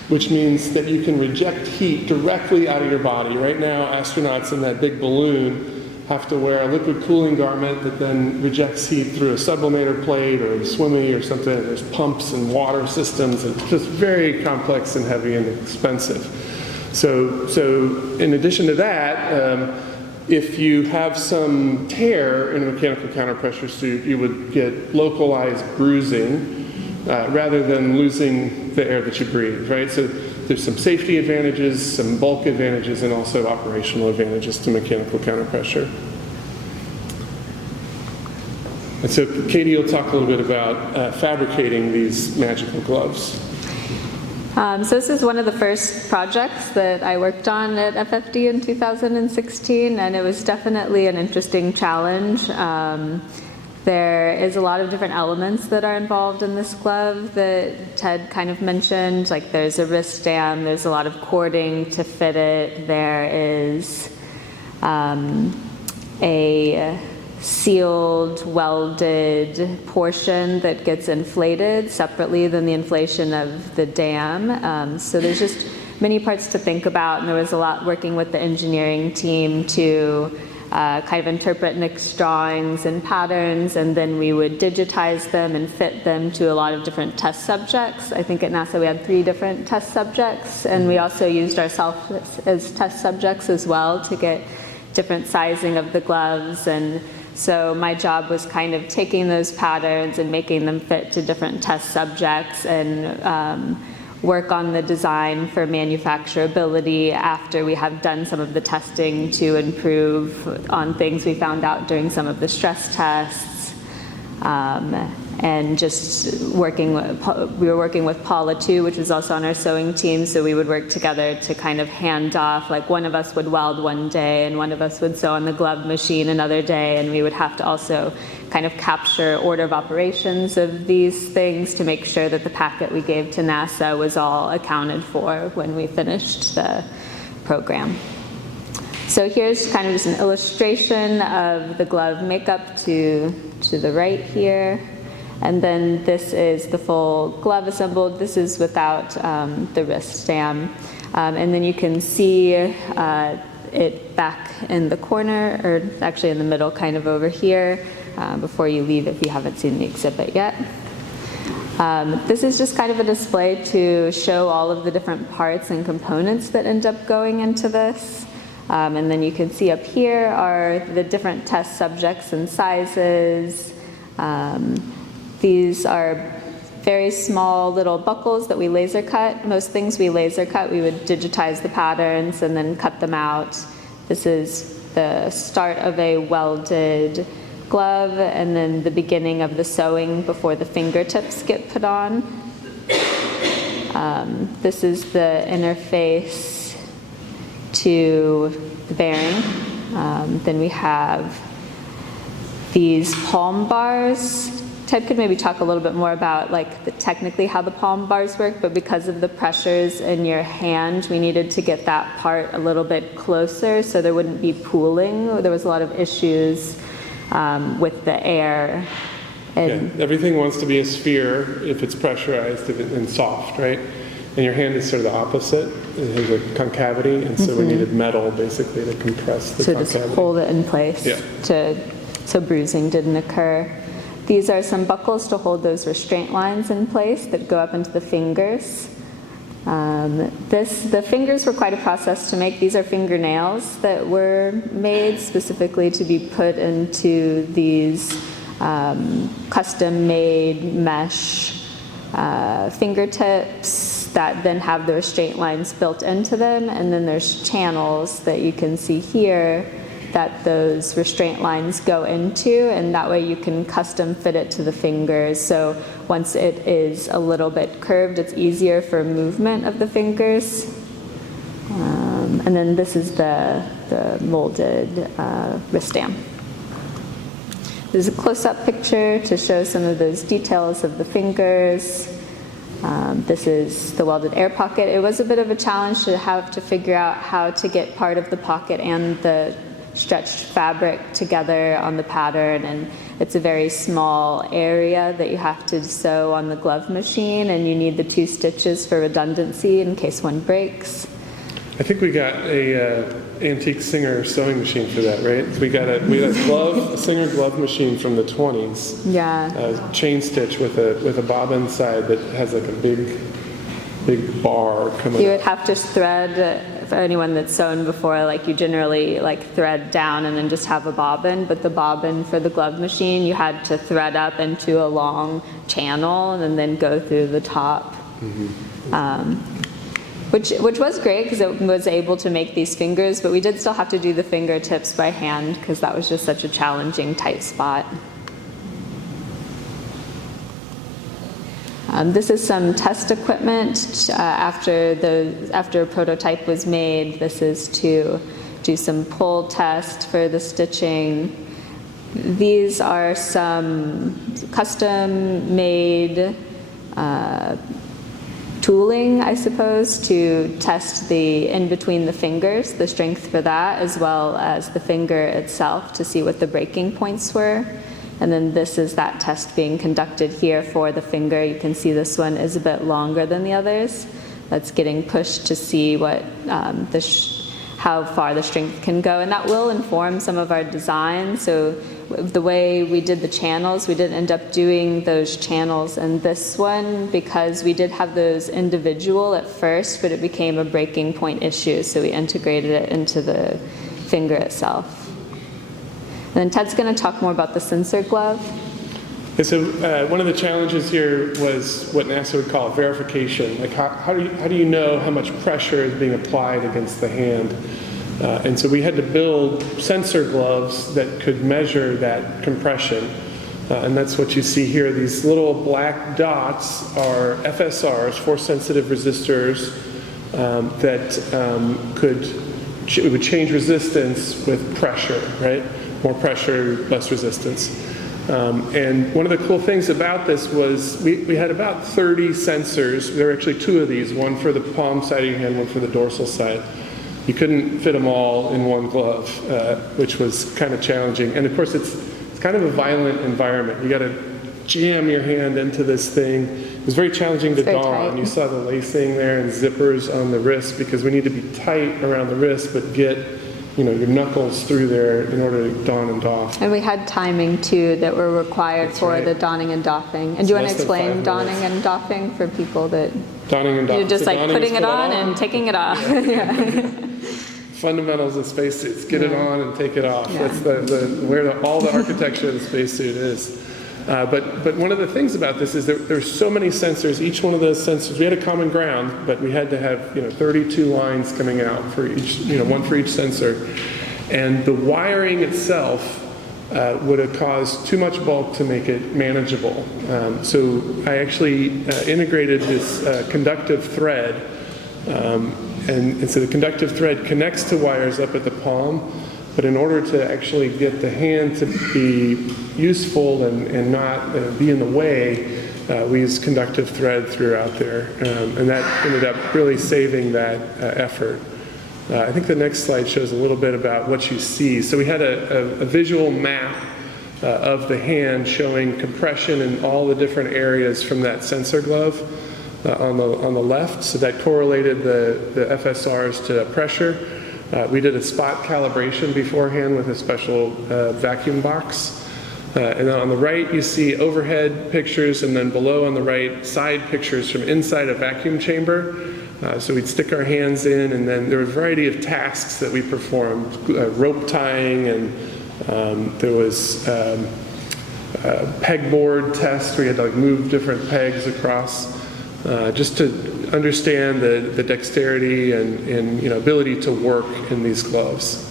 which means that you can reject heat directly out of your body. Right now, astronauts in that big balloon have to wear a liquid cooling garment that then rejects heat through a sublimator plate or a swimmy or something. There's pumps and water systems, and it's just very complex and heavy and expensive. So in addition to that, if you have some tear in a mechanical counterpressure suit, you would get localized bruising rather than losing the air that you breathe, right? So there's some safety advantages, some bulk advantages, and also operational advantages to mechanical counterpressure. And so Katie will talk a little bit about fabricating these magical gloves. So this is one of the first projects that I worked on at FFD in 2016, and it was definitely an interesting challenge. There is a lot of different elements that are involved in this glove that Ted kind of mentioned. Like, there's a wrist dam, there's a lot of cording to fit it, there is a sealed, welded portion that gets inflated separately than the inflation of the dam. So there's just many parts to think about, and there was a lot working with the engineering team to kind of interpret Nick's drawings and patterns, and then we would digitize them and fit them to a lot of different test subjects. I think at NASA we had 3 different test subjects, and we also used ourselves as test subjects as well to get different sizing of the gloves. And so my job was kind of taking those patterns and making them fit to different test subjects, and work on the design for manufacturability after we have done some of the testing to improve on things we found out during some of the stress tests. And just we were working with Paula too, which was also on our sewing team, so we would work together to kind of hand off, like one of us would weld one day and one of us would sew on the glove machine another day, and we would have to also kind of capture order of operations of these things to make sure that the packet we gave to NASA was all accounted for when we finished the program. So here's kind of just an illustration of the glove makeup to the right here. And then this is the full glove assembled. This is without the wrist stem. And then you can see it back in the corner, or actually in the middle, kind of over here, before you leave if you haven't seen the exhibit yet. This is just kind of a display to show all of the different parts and components that end up going into this. And then you can see up here are the different test subjects and sizes. These are very small little buckles that we laser cut. Most things we laser cut, we would digitize the patterns and then cut them out. This is the start of a welded glove and then the beginning of the sewing before the fingertips get put on. This is the interface to the bearing. Then we have these palm bars. Ted could maybe talk a little bit more about technically how the palm bars work, but because of the pressures in your hand, we needed to get that part a little bit closer so there wouldn't be pooling. There was a lot of issues with the air. And everything wants to be a sphere if it's pressurized and soft, right? And your hand is sort of the opposite. It has a concavity, and so we needed metal basically to compress the concavity. So just hold it in place so bruising didn't occur. These are some buckles to hold those restraint lines in place that go up into the fingers. The fingers were quite a process to make. These are fingernails that were made specifically to be put into these custom-made mesh fingertips that then have the restraint lines built into them, and then there's channels that you can see here that those restraint lines go into, and that way you can custom fit it to the fingers. So once it is a little bit curved, it's easier for movement of the fingers. And then this is the molded wrist stem. There's a close-up picture to show some of those details of the fingers. This is the welded air pocket. It was a bit of a challenge to have to figure out how to get part of the pocket and the stretched fabric together on the pattern, and it's a very small area that you have to sew on the glove machine, and you need the 2 stitches for redundancy in case one breaks. I think we got a antique Singer sewing machine for that, right? We got a Singer glove machine from the 20s. Yeah. Chain stitch with a bob inside that has like a big bar coming. You would have to thread. For anyone that's sewn before, you generally thread down and then just have a bobbin, but the bobbin for the glove machine, you had to thread up into a long channel and then go through the top. Which was great because it was able to make these fingers, but we did still have to do the fingertips by hand because that was just such a challenging tight spot. This is some test equipment after a prototype was made. This is to do some pull test for the stitching. These are some custom-made tooling, I suppose, to test the in between the fingers, the strength for that, as well as the finger itself to see what the breaking points were. And then this is that test being conducted here for the finger. You can see this one is a bit longer than the others. That's getting pushed to see what how far the strength can go, and that will inform some of our design. So the way we did the channels, we didn't end up doing those channels in this one because we did have those individual at first, but it became a breaking point issue, so we integrated it into the finger itself. And then Ted's going to talk more about the sensor glove. Okay, so one of the challenges here was what NASA would call verification. How do you know how much pressure is being applied against the hand? And so we had to build sensor gloves that could measure that compression. And that's what you see here. These little black dots are FSRs, force-sensitive resistors, that would change resistance with pressure, right? More pressure, less resistance. And one of the cool things about this was we had about 30 sensors. There were actually 2 of these, one for the palm side of your hand, one for the dorsal side. You couldn't fit them all in one glove, which was kind of challenging. And of course, it's kind of a violent environment. You got to jam your hand into this thing. It was very challenging to don. You saw the lacing there and zippers on the wrist because we need to be tight around the wrist, but get your knuckles through there in order to don and doff. And we had timing too that were required for the donning and doffing. And do you want to explain donning and doffing for people that donning and doffing? You're just like putting it on and taking it off. Yeah. Fundamentals of spacesuits. Get it on and take it off. Yeah. That's where all the architecture of the spacesuit is. But one of the things about this is there's so many sensors. Each one of those sensors, we had a common ground, but we had to have 32 lines coming out for each, one for each sensor. And the wiring itself would have caused too much bulk to make it manageable. So I actually integrated this conductive thread. And so the conductive thread connects to wires up at the palm, but in order to actually get the hand to be useful and not be in the way, we used conductive thread throughout there. And that ended up really saving that effort. I think the next slide shows a little bit about what you see. So we had a visual map of the hand showing compression in all the different areas from that sensor glove. On the left, so that correlated the FSRs to pressure. We did a spot calibration beforehand with a special vacuum box. And then on the right, you see overhead pictures, and then below on the right, side pictures from inside a vacuum chamber. So we'd stick our hands in, and then there were a variety of tasks that we performed, rope tying, and there was pegboard test where you had to move different pegs across. Just to understand the dexterity and ability to work in these gloves.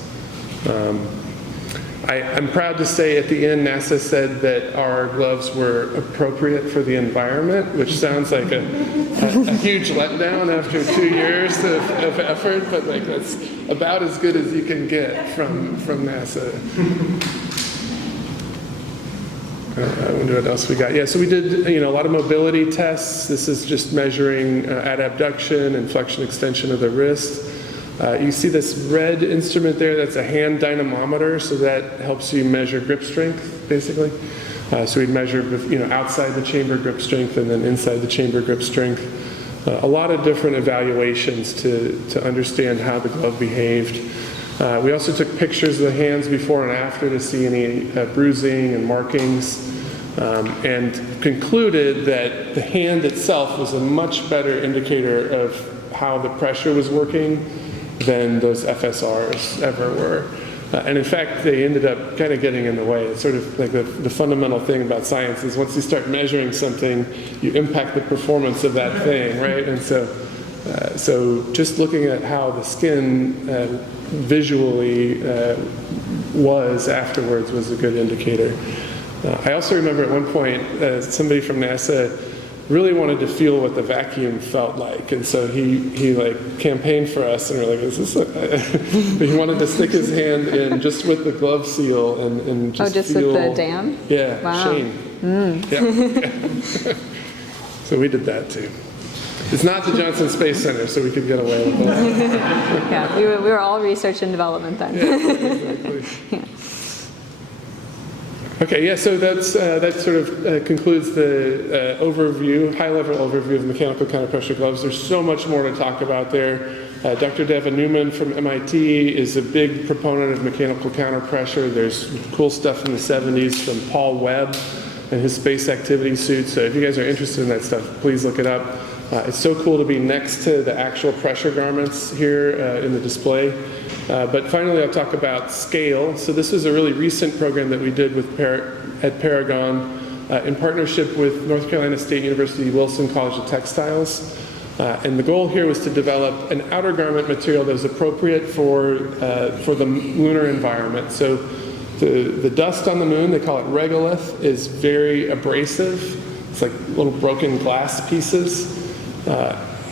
I'm proud to say at the end NASA said that our gloves were appropriate for the environment, which sounds like a huge letdown after 2 years of effort, but that's about as good as you can get from NASA. I wonder what else we got. Yeah, so we did a lot of mobility tests. This is just measuring adabduction and flexion extension of the wrist. You see this red instrument there, that's a hand dynamometer, so that helps you measure grip strength, basically. So we'd measure outside the chamber grip strength and then inside the chamber grip strength. A lot of different evaluations to understand how the glove behaved. We also took pictures of the hands before and after to see any bruising and markings, and concluded that the hand itself was a much better indicator of how the pressure was working than those FSRs ever were. And in fact, they ended up kind of getting in the way. It's sort of like the fundamental thing about science is once you start measuring something, you impact the performance of that thing, right? And so just looking at how the skin visually was afterwards was a good indicator. I also remember at one point somebody from NASA really wanted to feel what the vacuum felt like, and so he campaigned for us, and we're like, "Is this?" But he wanted to stick his hand in just with the glove seal and just feel. With the dam? Yeah, wow. Shane. Yeah. So we did that too. It's not the Johnson Space Center, so we could get away with that. Yeah, we were all research and development then. Yeah, exactly. Yeah. Okay, yeah, so that sort of concludes the high-level overview of mechanical counterpressure gloves. There's so much more to talk about there. Dr. Devin Newman from MIT is a big proponent of mechanical counterpressure. There's cool stuff in the 70s from Paul Webb and his space activity suit. So if you guys are interested in that stuff, please look it up. It's so cool to be next to the actual pressure garments here in the display. But finally, I'll talk about scale. So this is a really recent program that we did at Paragon in partnership with North Carolina State University Wilson College of Textiles. And the goal here was to develop an outer garment material that was appropriate for the lunar environment. So The dust on the moon, they call it regolith, is very abrasive. It's like little broken glass pieces.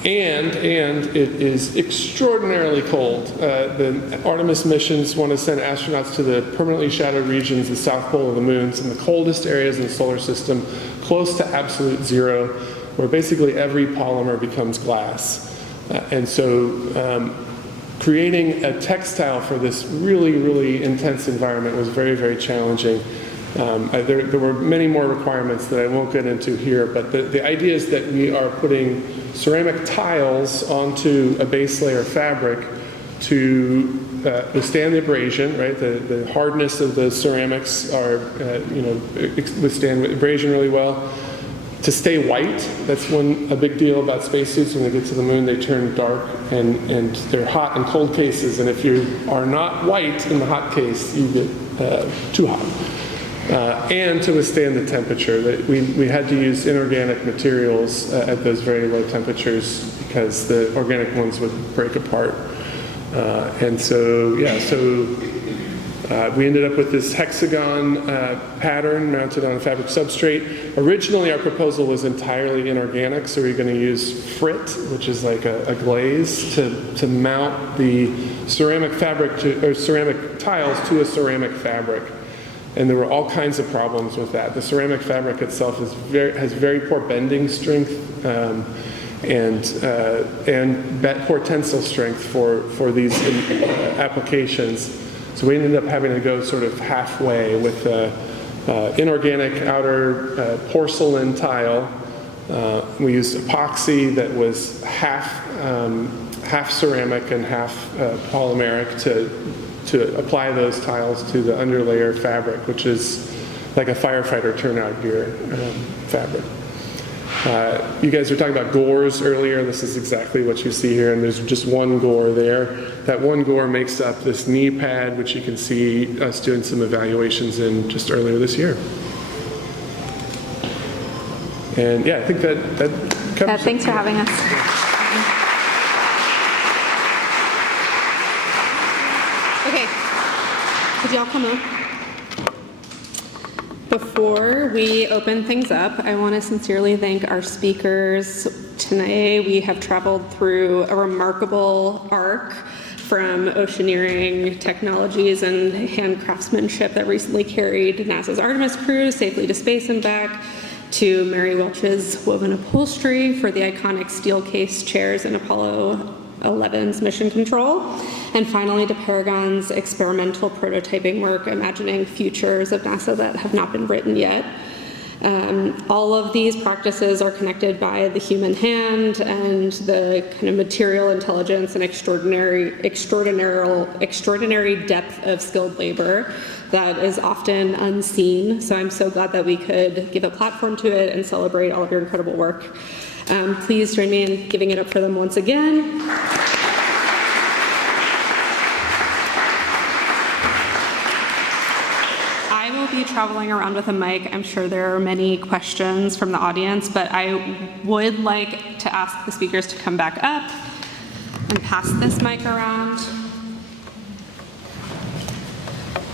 And it is extraordinarily cold. The Artemis missions want to send astronauts to the permanently shadowed regions, the south pole of the moon, some of the coldest areas in the solar system, close to absolute zero, where basically every polymer becomes glass. And so creating a textile for this really, really intense environment was very, very challenging. There were many more requirements that I won't get into here, but the idea is that we are putting ceramic tiles onto a base layer fabric to withstand the abrasion, right? The hardness of the ceramics are, withstand abrasion really well. To stay white, that's a big deal about spacesuits. When they get to the moon, they turn dark, and they're hot in cold cases. And if you are not white in the hot case, you get too hot. And to withstand the temperature. We had to use inorganic materials at those very low temperatures because the organic ones would break apart. We ended up with this hexagon pattern mounted on a fabric substrate. Originally, our proposal was entirely inorganic, so we were going to use frit, which is like a glaze, to mount the ceramic fabric or ceramic tiles to a ceramic fabric. And there were all kinds of problems with that. The ceramic fabric itself has very poor bending strength and poor tensile strength for these applications. So we ended up having to go sort of halfway with inorganic outer porcelain tile. We used epoxy that was half ceramic and half polymeric to apply those tiles to the underlayer fabric, which is like a firefighter turnout gear fabric. You guys were talking about gores earlier. This is exactly what you see here, and there's just one gore there. That one gore makes up this knee pad, which you can see us doing some evaluations in just earlier this year. And yeah, I think that covers it. Thanks for having us. Okay, could y'all come up? Before we open things up, I want to sincerely thank our speakers. Tonight we have traveled through a remarkable arc from oceaneering technologies and hand craftsmanship that recently carried NASA's Artemis crew safely to space and back, to Mary Welch's woven upholstery for the iconic steel case chairs in Apollo 11's mission control, and finally to Paragon's experimental prototyping work, imagining futures of NASA that have not been written yet. All of these practices are connected by the human hand and the kind of material intelligence and extraordinary depth of skilled labor that is often unseen. So I'm so glad that we could give a platform to it and celebrate all of your incredible work. Please join me in giving it up for them once again. I will be traveling around with a mic. I'm sure there are many questions from the audience, but I would like to ask the speakers to come back up and pass this mic around.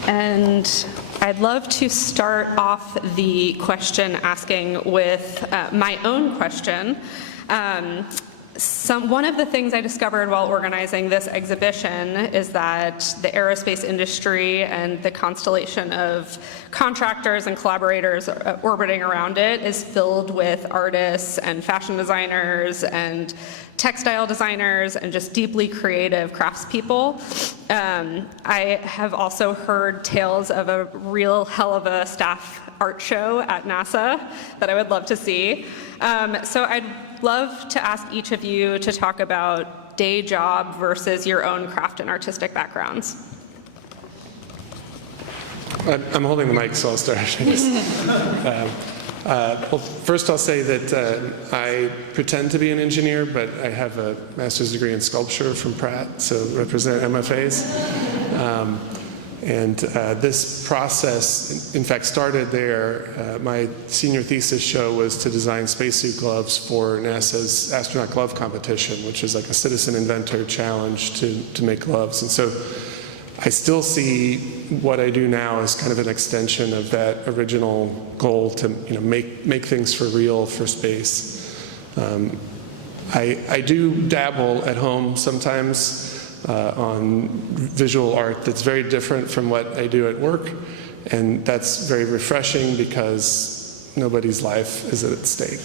And I'd love to start off the question asking with my own question. One of the things I discovered while organizing this exhibition is that the aerospace industry and the constellation of contractors and collaborators orbiting around it is filled with artists and fashion designers and textile designers and just deeply creative craftspeople. I have also heard tales of a real hell of a staff art show at NASA that I would love to see. So I'd love to ask each of you to talk about day job versus your own craft and artistic backgrounds. I'm holding the mic, so I'll start. Well, first I'll say that I pretend to be an engineer, but I have a master's degree in sculpture from Pratt, so represent MFAs. This process, in fact, started there. My senior thesis show was to design spacesuit gloves for NASA's astronaut glove competition, which is like a citizen inventor challenge to make gloves. And so I still see what I do now is kind of an extension of that original goal to make things for real for space. I do dabble at home sometimes on visual art that's very different from what I do at work, and that's very refreshing because nobody's life is at stake.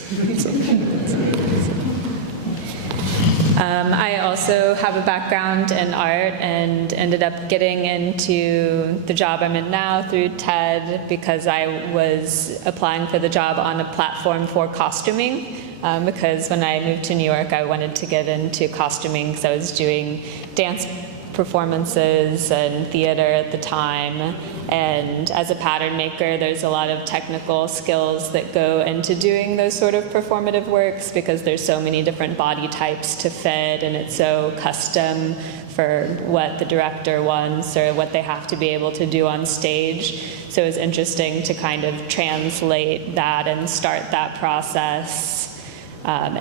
I also have a background in art and ended up getting into the job I'm in now through TED because I was applying for the job on a platform for costuming. Because when I moved to New York, I wanted to get into costuming because I was doing dance performances and theater at the time. And as a pattern maker, there's a lot of technical skills that go into doing those sort of performative works because there's so many different body types to fit, and it's so custom for what the director wants or what they have to be able to do on stage. So it was interesting to kind of translate that and start that process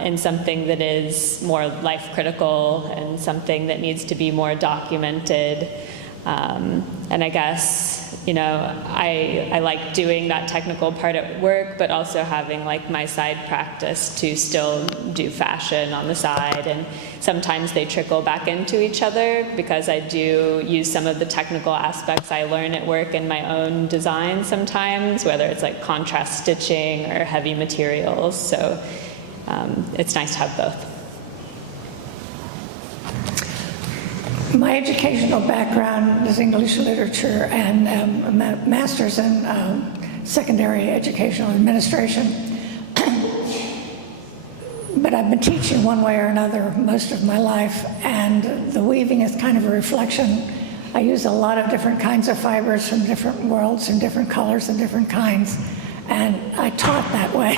in something that is more life critical and something that needs to be more documented. And I guess, I like doing that technical part at work, but also having like my side practice to still do fashion on the side. And sometimes they trickle back into each other because I do use some of the technical aspects I learn at work in my own design sometimes, whether it's like contrast stitching or heavy materials. So it's nice to have both. My educational background is English literature and a master's in secondary educational administration. But I've been teaching one way or another most of my life, and the weaving is kind of a reflection. I use a lot of different kinds of fibers from different worlds and different colors and different kinds, and I taught that way.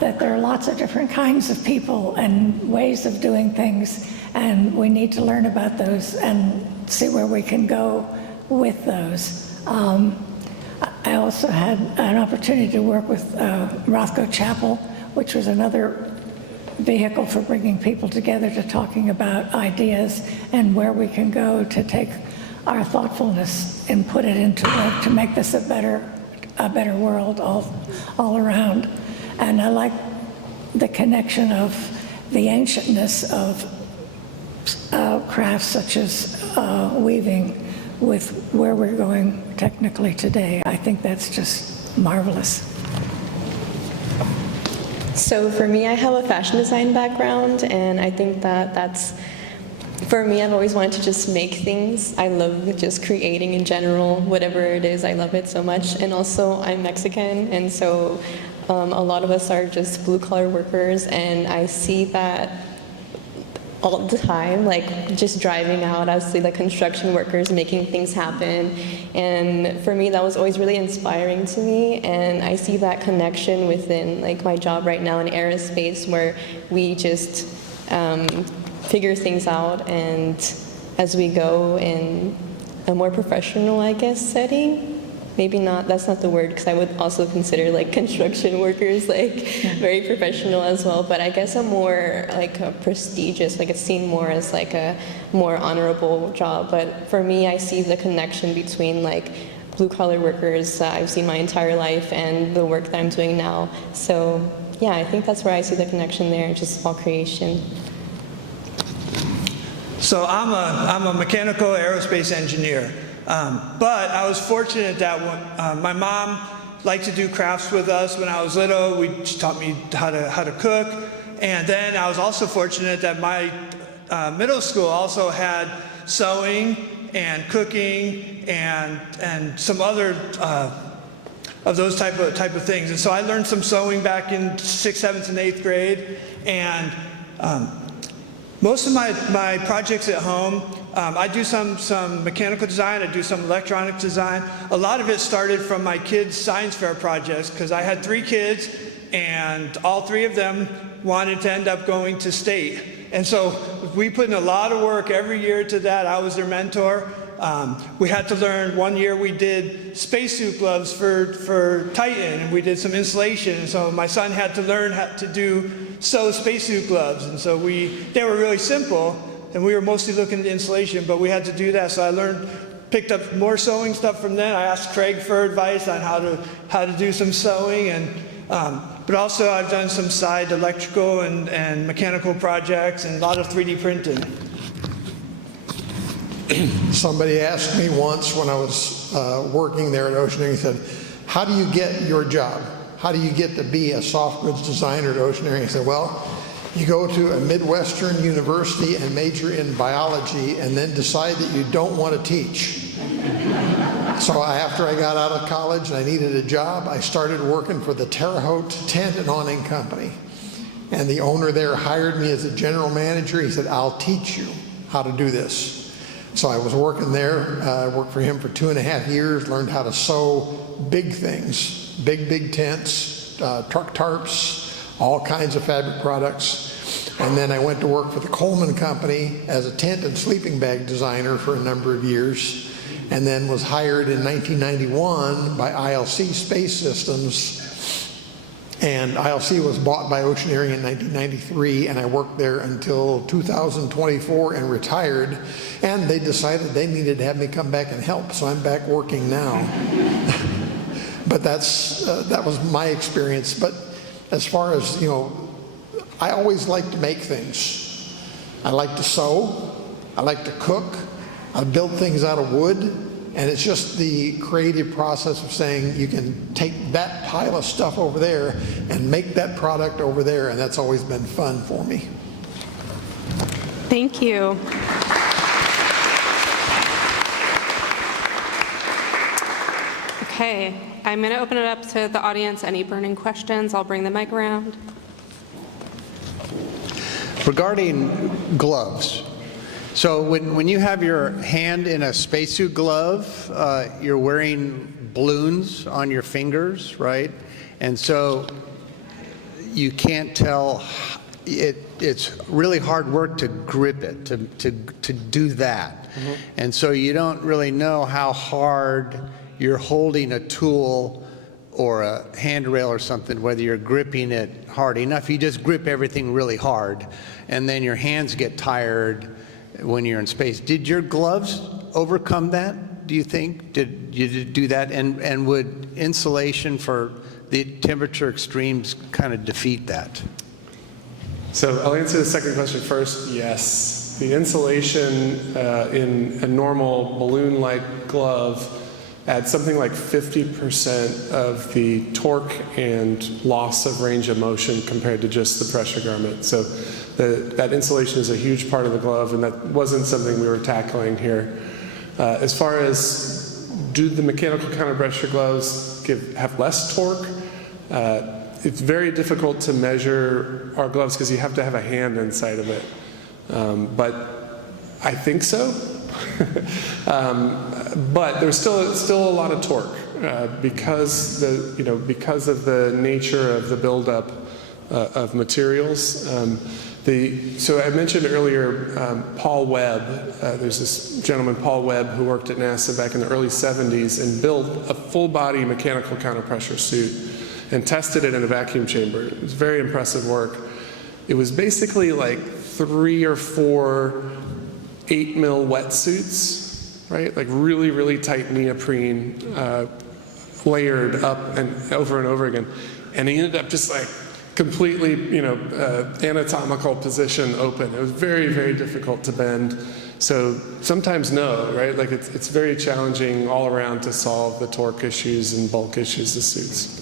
That there are lots of different kinds of people and ways of doing things, and we need to learn about those and see where we can go with those. I also had an opportunity to work with Rothko Chapel, which was another vehicle for bringing people together to talking about ideas and where we can go to take our thoughtfulness and put it into work to make this a better world all around. And I like the connection of the ancientness of crafts such as weaving with where we're going technically today. I think that's just marvelous. So for me, I have a fashion design background, and I think that's, for me, I've always wanted to just make things. I love just creating in general, whatever it is, I love it so much. And also, I'm Mexican, and so a lot of us are just blue-collar workers, and I see that all the time, like just driving out, I see like construction workers making things happen. And for me, that was always really inspiring to me. And I see that connection within like my job right now in aerospace, where we just figure things out and as we go in a more professional, I guess, setting. Maybe not, that's not the word, because I would also consider like construction workers like very professional as well, but I guess a more like a prestigious, like it's seen more as like a more honorable job. But for me, I see the connection between like blue-collar workers I've seen my entire life and the work that I'm doing now. So yeah, I think that's where I see the connection there, just all creation. So I'm a mechanical aerospace engineer. But I was fortunate that my mom liked to do crafts with us when I was little. She taught me how to cook. And then I was also fortunate that my middle school also had sewing and cooking and some other of those type of things. And so I learned some sewing back in 6th, 7th, and 8th grade. And most of my projects at home, I do some mechanical design, I do some electronic design. A lot of it started from my kids' science fair projects, because I had 3 kids, and all 3 of them wanted to end up going to state. And so we put in a lot of work every year to that. I was their mentor. We had to learn, one year we did spacesuit gloves for Titan, and we did some installation. And so my son had to learn how to sew spacesuit gloves. And so they were really simple, and we were mostly looking at installation, but we had to do that. So I learned picked up more sewing stuff from then. I asked Craig for advice on how to do some sewing, and but also I've done some side electrical and mechanical projects and a lot of 3D printing. Somebody asked me once when I was working there at Oceaneering, he said, how do you get your job? How do you get to be a soft goods designer at Oceaneering? I said, well, you go to a Midwestern university and major in biology and then decide that you don't want to teach. So after I got out of college and I needed a job, I started working for the Terre Haute Tent and Awning Company. And the owner there hired me as a general manager. He said, I'll teach you how to do this. So I was working there. I worked for him for 2.5 years, learned how to sew big things, big tents, truck tarps, all kinds of fabric products. And then I went to work for the Coleman Company as a tent and sleeping bag designer for a number of years, and then was hired in 1991 by ILC Space Systems. And ILC was bought by Oceaneering in 1993, and I worked there until 2024 and retired. And they decided they needed to have me come back and help, so I'm back working now. But that was my experience. But as far as, you know, I always like to make things. I like to sew, I like to cook, I build things out of wood, and it's just the creative process of saying you can take that pile of stuff over there and make that product over there, and that's always been fun for me. Thank you. Okay, I'm going to open it up to the audience. Any burning questions? I'll bring the mic around. Regarding gloves, so when you have your hand in a spacesuit glove, you're wearing balloons on your fingers, right? And so you can't tell, it's really hard work to grip it, to do that. Mm-hmm. And so you don't really know how hard you're holding a tool or a handrail or something, whether you're gripping it hard enough. You just grip everything really hard, and then your hands get tired when you're in space. Did your gloves overcome that, do you think? Did you do that? And would insulation for the temperature extremes kind of defeat that? So I'll answer the second question first. Yes. The insulation in a normal balloon-like glove adds something like 50% of the torque and loss of range of motion compared to just the pressure garment. So that insulation is a huge part of the glove, and that wasn't something we were tackling here. As far as do the mechanical counter-pressure gloves have less torque? It's very difficult to measure our gloves because you have to have a hand inside of it. But I think so. But there's still a lot of torque because of the nature of the buildup of materials. So I mentioned earlier Paul Webb. There's this gentleman, Paul Webb, who worked at NASA back in the early 70s and built a full-body mechanical counter-pressure suit and tested it in a vacuum chamber. It was very impressive work. It was basically like 3 or 4 8-mil wetsuits, right? Like really, really tight neoprene, layered up and over again. And he ended up just like completely, anatomical position open. It was very, very difficult to bend. So sometimes no, right? Like it's very challenging all around to solve the torque issues and bulk issues of suits.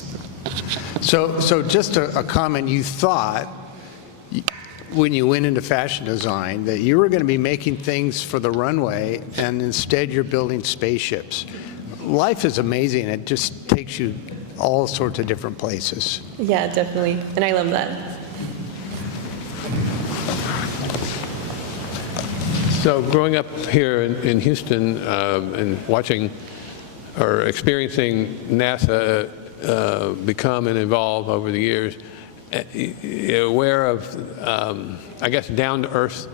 So just a comment, you thought when you went into fashion design that you were going to be making things for the runway, and instead you're building spaceships. Life is amazing. It just takes you all sorts of different places. Yeah, definitely. And I love that. So growing up here in Houston and watching or experiencing NASA become and evolve over the years, aware of, I guess, down-to-earth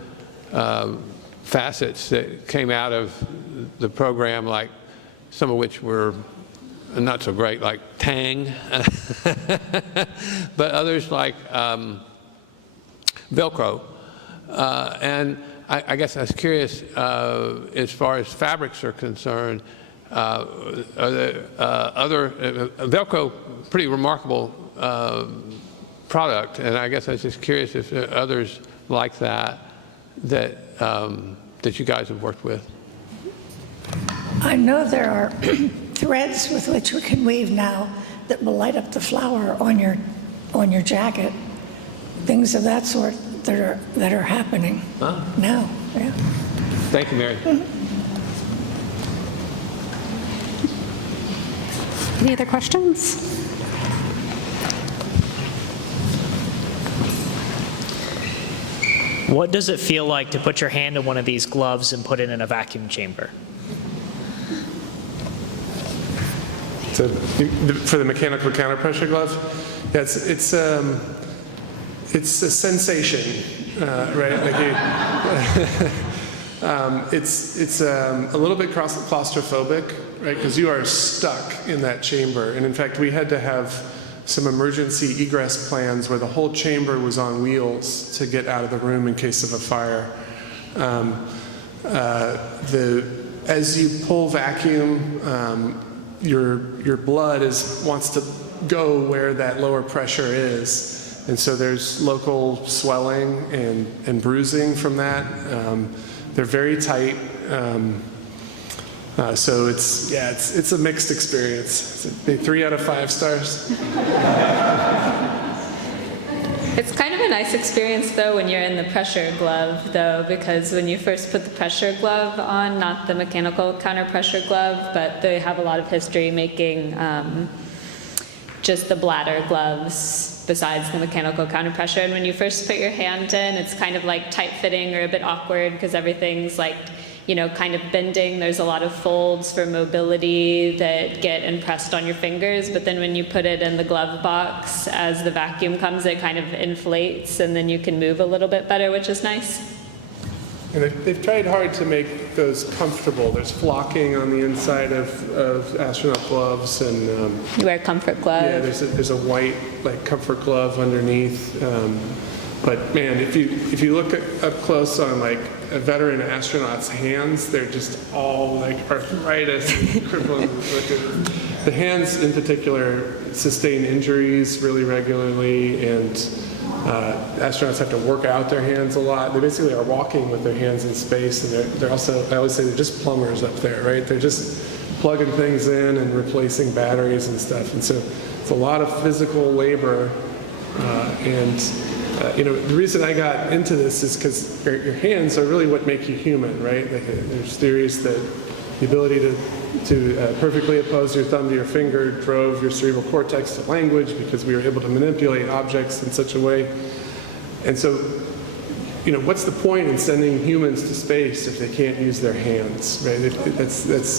facets that came out of the program, like some of which were not so great, like Tang, but others like Velcro. And I guess I was curious, as far as fabrics are concerned, are there other, Velcro, pretty remarkable product, and I guess I was just curious if there are others like that that you guys have worked with. I know there are threads with which we can weave now that will light up the flower on your jacket. Things of that sort that are happening now. Yeah. Thank you, Mary. Any other questions? What does it feel like to put your hand in one of these gloves and put it in a vacuum chamber? So, for the mechanical counterpressure glove, yeah, it's a sensation, right? Like it's a little bit claustrophobic, right? Because you are stuck in that chamber, and in fact, we had to have some emergency egress plans where the whole chamber was on wheels to get out of the room in case of a fire. As you pull vacuum, your blood wants to go where that lower pressure is, and so there's local swelling and bruising from that. They're very tight, so it's a mixed experience. It's 3 out of 5 stars. It's kind of a nice experience, though, when you're in the pressure glove, though, because when you first put the pressure glove on, not the mechanical counter-pressure glove, but they have a lot of history making just the bladder gloves besides the mechanical counter-pressure. And when you first put your hand in, it's kind of like tight-fitting or a bit awkward because everything's like, you know, kind of bending. There's a lot of folds for mobility that get impressed on your fingers, but then when you put it in the glove box, as the vacuum comes, it kind of inflates, and then you can move a little bit better, which is nice. And they've tried hard to make those comfortable. There's flocking on the inside of astronaut gloves, and you wear comfort gloves. Yeah, there's a white like comfort glove underneath. But man, if you look up close on like a veteran astronaut's hands, they're just all like arthritis and crippling. The hands in particular sustain injuries really regularly, and astronauts have to work out their hands a lot. They basically are walking with their hands in space, and they're also, I always say, they're just plumbers up there, right? They're just plugging things in and replacing batteries and stuff. And so it's a lot of physical labor, you know, the reason I got into this is because your hands are really what make you human, right? There's theories that the ability to perfectly oppose your thumb to your finger drove your cerebral cortex to language because we were able to manipulate objects in such a way. And so, you know, what's the point in sending humans to space if they can't use their hands, right?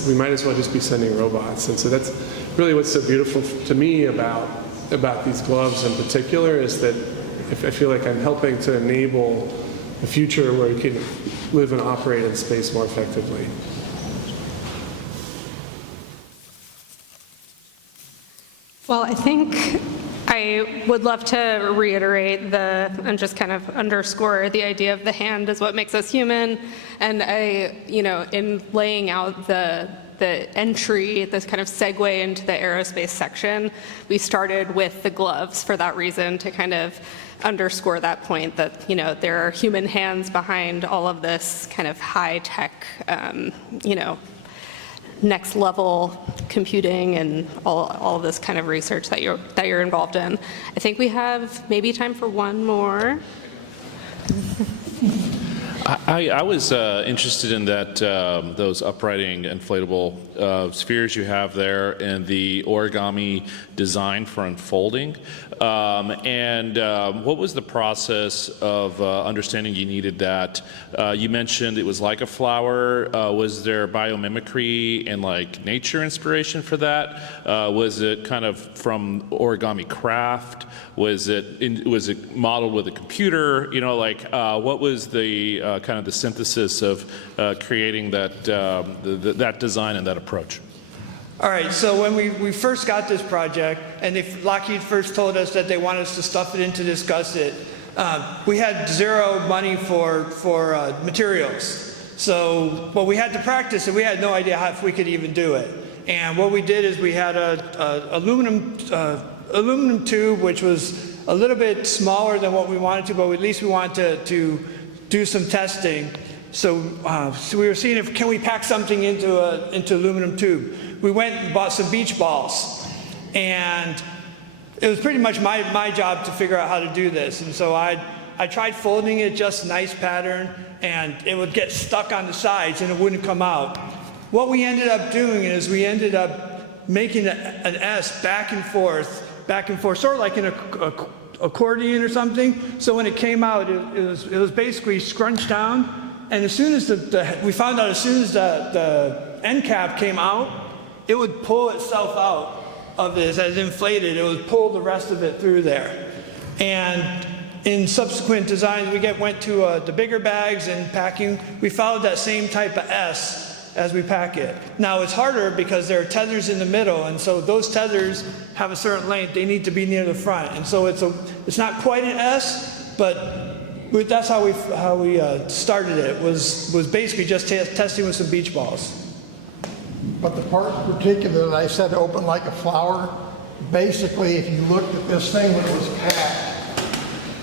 We might as well just be sending robots. And so that's really what's so beautiful to me about these gloves in particular, is that I feel like I'm helping to enable a future where we can live and operate in space more effectively. Well, I think I would love to reiterate and just kind of underscore the idea of the hand is what makes us human. And in laying out the entry, this kind of segue into the aerospace section, we started with the gloves for that reason, to kind of underscore that point that, you know, there are human hands behind all of this kind of high-tech, next level computing and all of this kind of research that you're involved in. I think we have maybe time for one more. I was interested in that those uprighting inflatable spheres you have there and the origami design for unfolding. What was the process of understanding you needed that? You mentioned it was like a flower. Was there biomimicry and like nature inspiration for that? Was it kind of from origami craft? Was it modeled with a computer? You know, like what was the kind of the synthesis of creating that design and that approach? All right, so when we first got this project, and Lockheed first told us that they wanted us to stuff it into this gusset, we had zero money for materials. So, well, we had to practice, and we had no idea if we could even do it. And what we did is we had a aluminum tube, which was a little bit smaller than what we wanted to, but at least we wanted to do some testing. So, so we were seeing if can we pack something into aluminum tube. We went and bought some beach balls, and it was pretty much my job to figure out how to do this. And so I tried folding it just nice pattern, and it would get stuck on the sides and it wouldn't come out. What we ended up doing is we ended up making an S back and forth, sort of like an accordion or something. So when it came out, it was basically scrunched down. And as soon as we found out as soon as the end cap came out, it would pull itself out of this as inflated. It would pull the rest of it through there. And in subsequent designs, we went to the bigger bags and packing. We followed that same type of S as we pack it. Now it's harder because there are tethers in the middle, and so those tethers have a certain length. They need to be near the front, and so it's not quite an S, but that's how we started it. Was basically just testing with some beach balls. But the part in particular that I said open like a flower, basically if you looked at this thing when it was packed,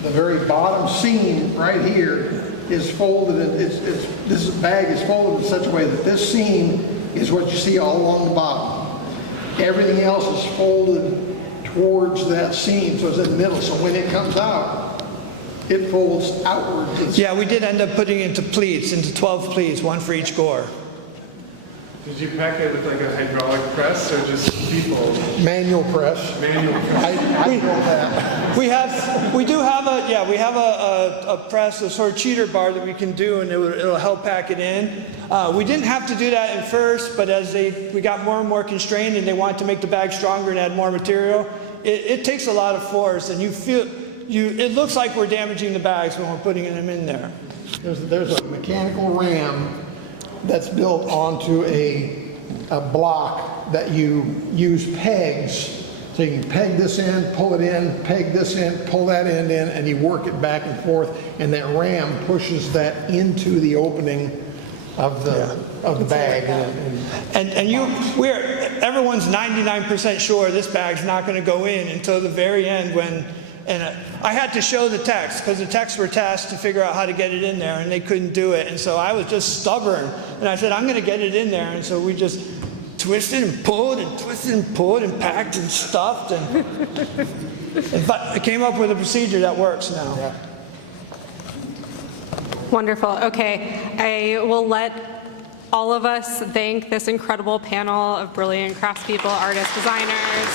the very bottom seam right here is folded, and this bag is folded in such a way that this seam is what you see all along the bottom. Everything else is folded towards that seam, so it's in the middle. So when it comes out, it folds outwards. Yeah, we did end up putting it into pleats, into 12 pleats, one for each gore. Did you pack it with like a hydraulic press or just people? Manual press. Manual press. I know that. We do have a press, a sort of cheater bar that we can do, and it'll help pack it in. We didn't have to do that at first, but as we got more and more constrained and they wanted to make the bag stronger and add more material, it takes a lot of force, and it looks like we're damaging the bags when we're putting them in there. There's a mechanical ram that's built onto a block that you use pegs. So you can peg this in, pull it in, peg this in, pull that end in, and you work it back and forth, and that ram pushes that into the opening of the bag. And everyone's 99% sure this bag's not going to go in until the very end and I had to show the techs because the techs were tasked to figure out how to get it in there, and they couldn't do it. And so I was just stubborn, and I said, I'm going to get it in there. And so we just twisted and pulled and twisted and pulled and packed and stuffed. But I came up with a procedure that works now. Yeah. Wonderful. Okay, I will let all of us thank this incredible panel of brilliant craftspeople, artists, designers.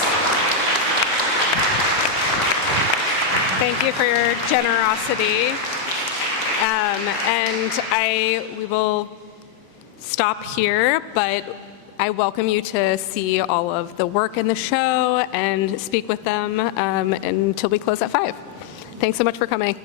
Thank you for your generosity. We will stop here, but I welcome you to see all of the work in the show and speak with them until we close at 5. Thanks so much for coming.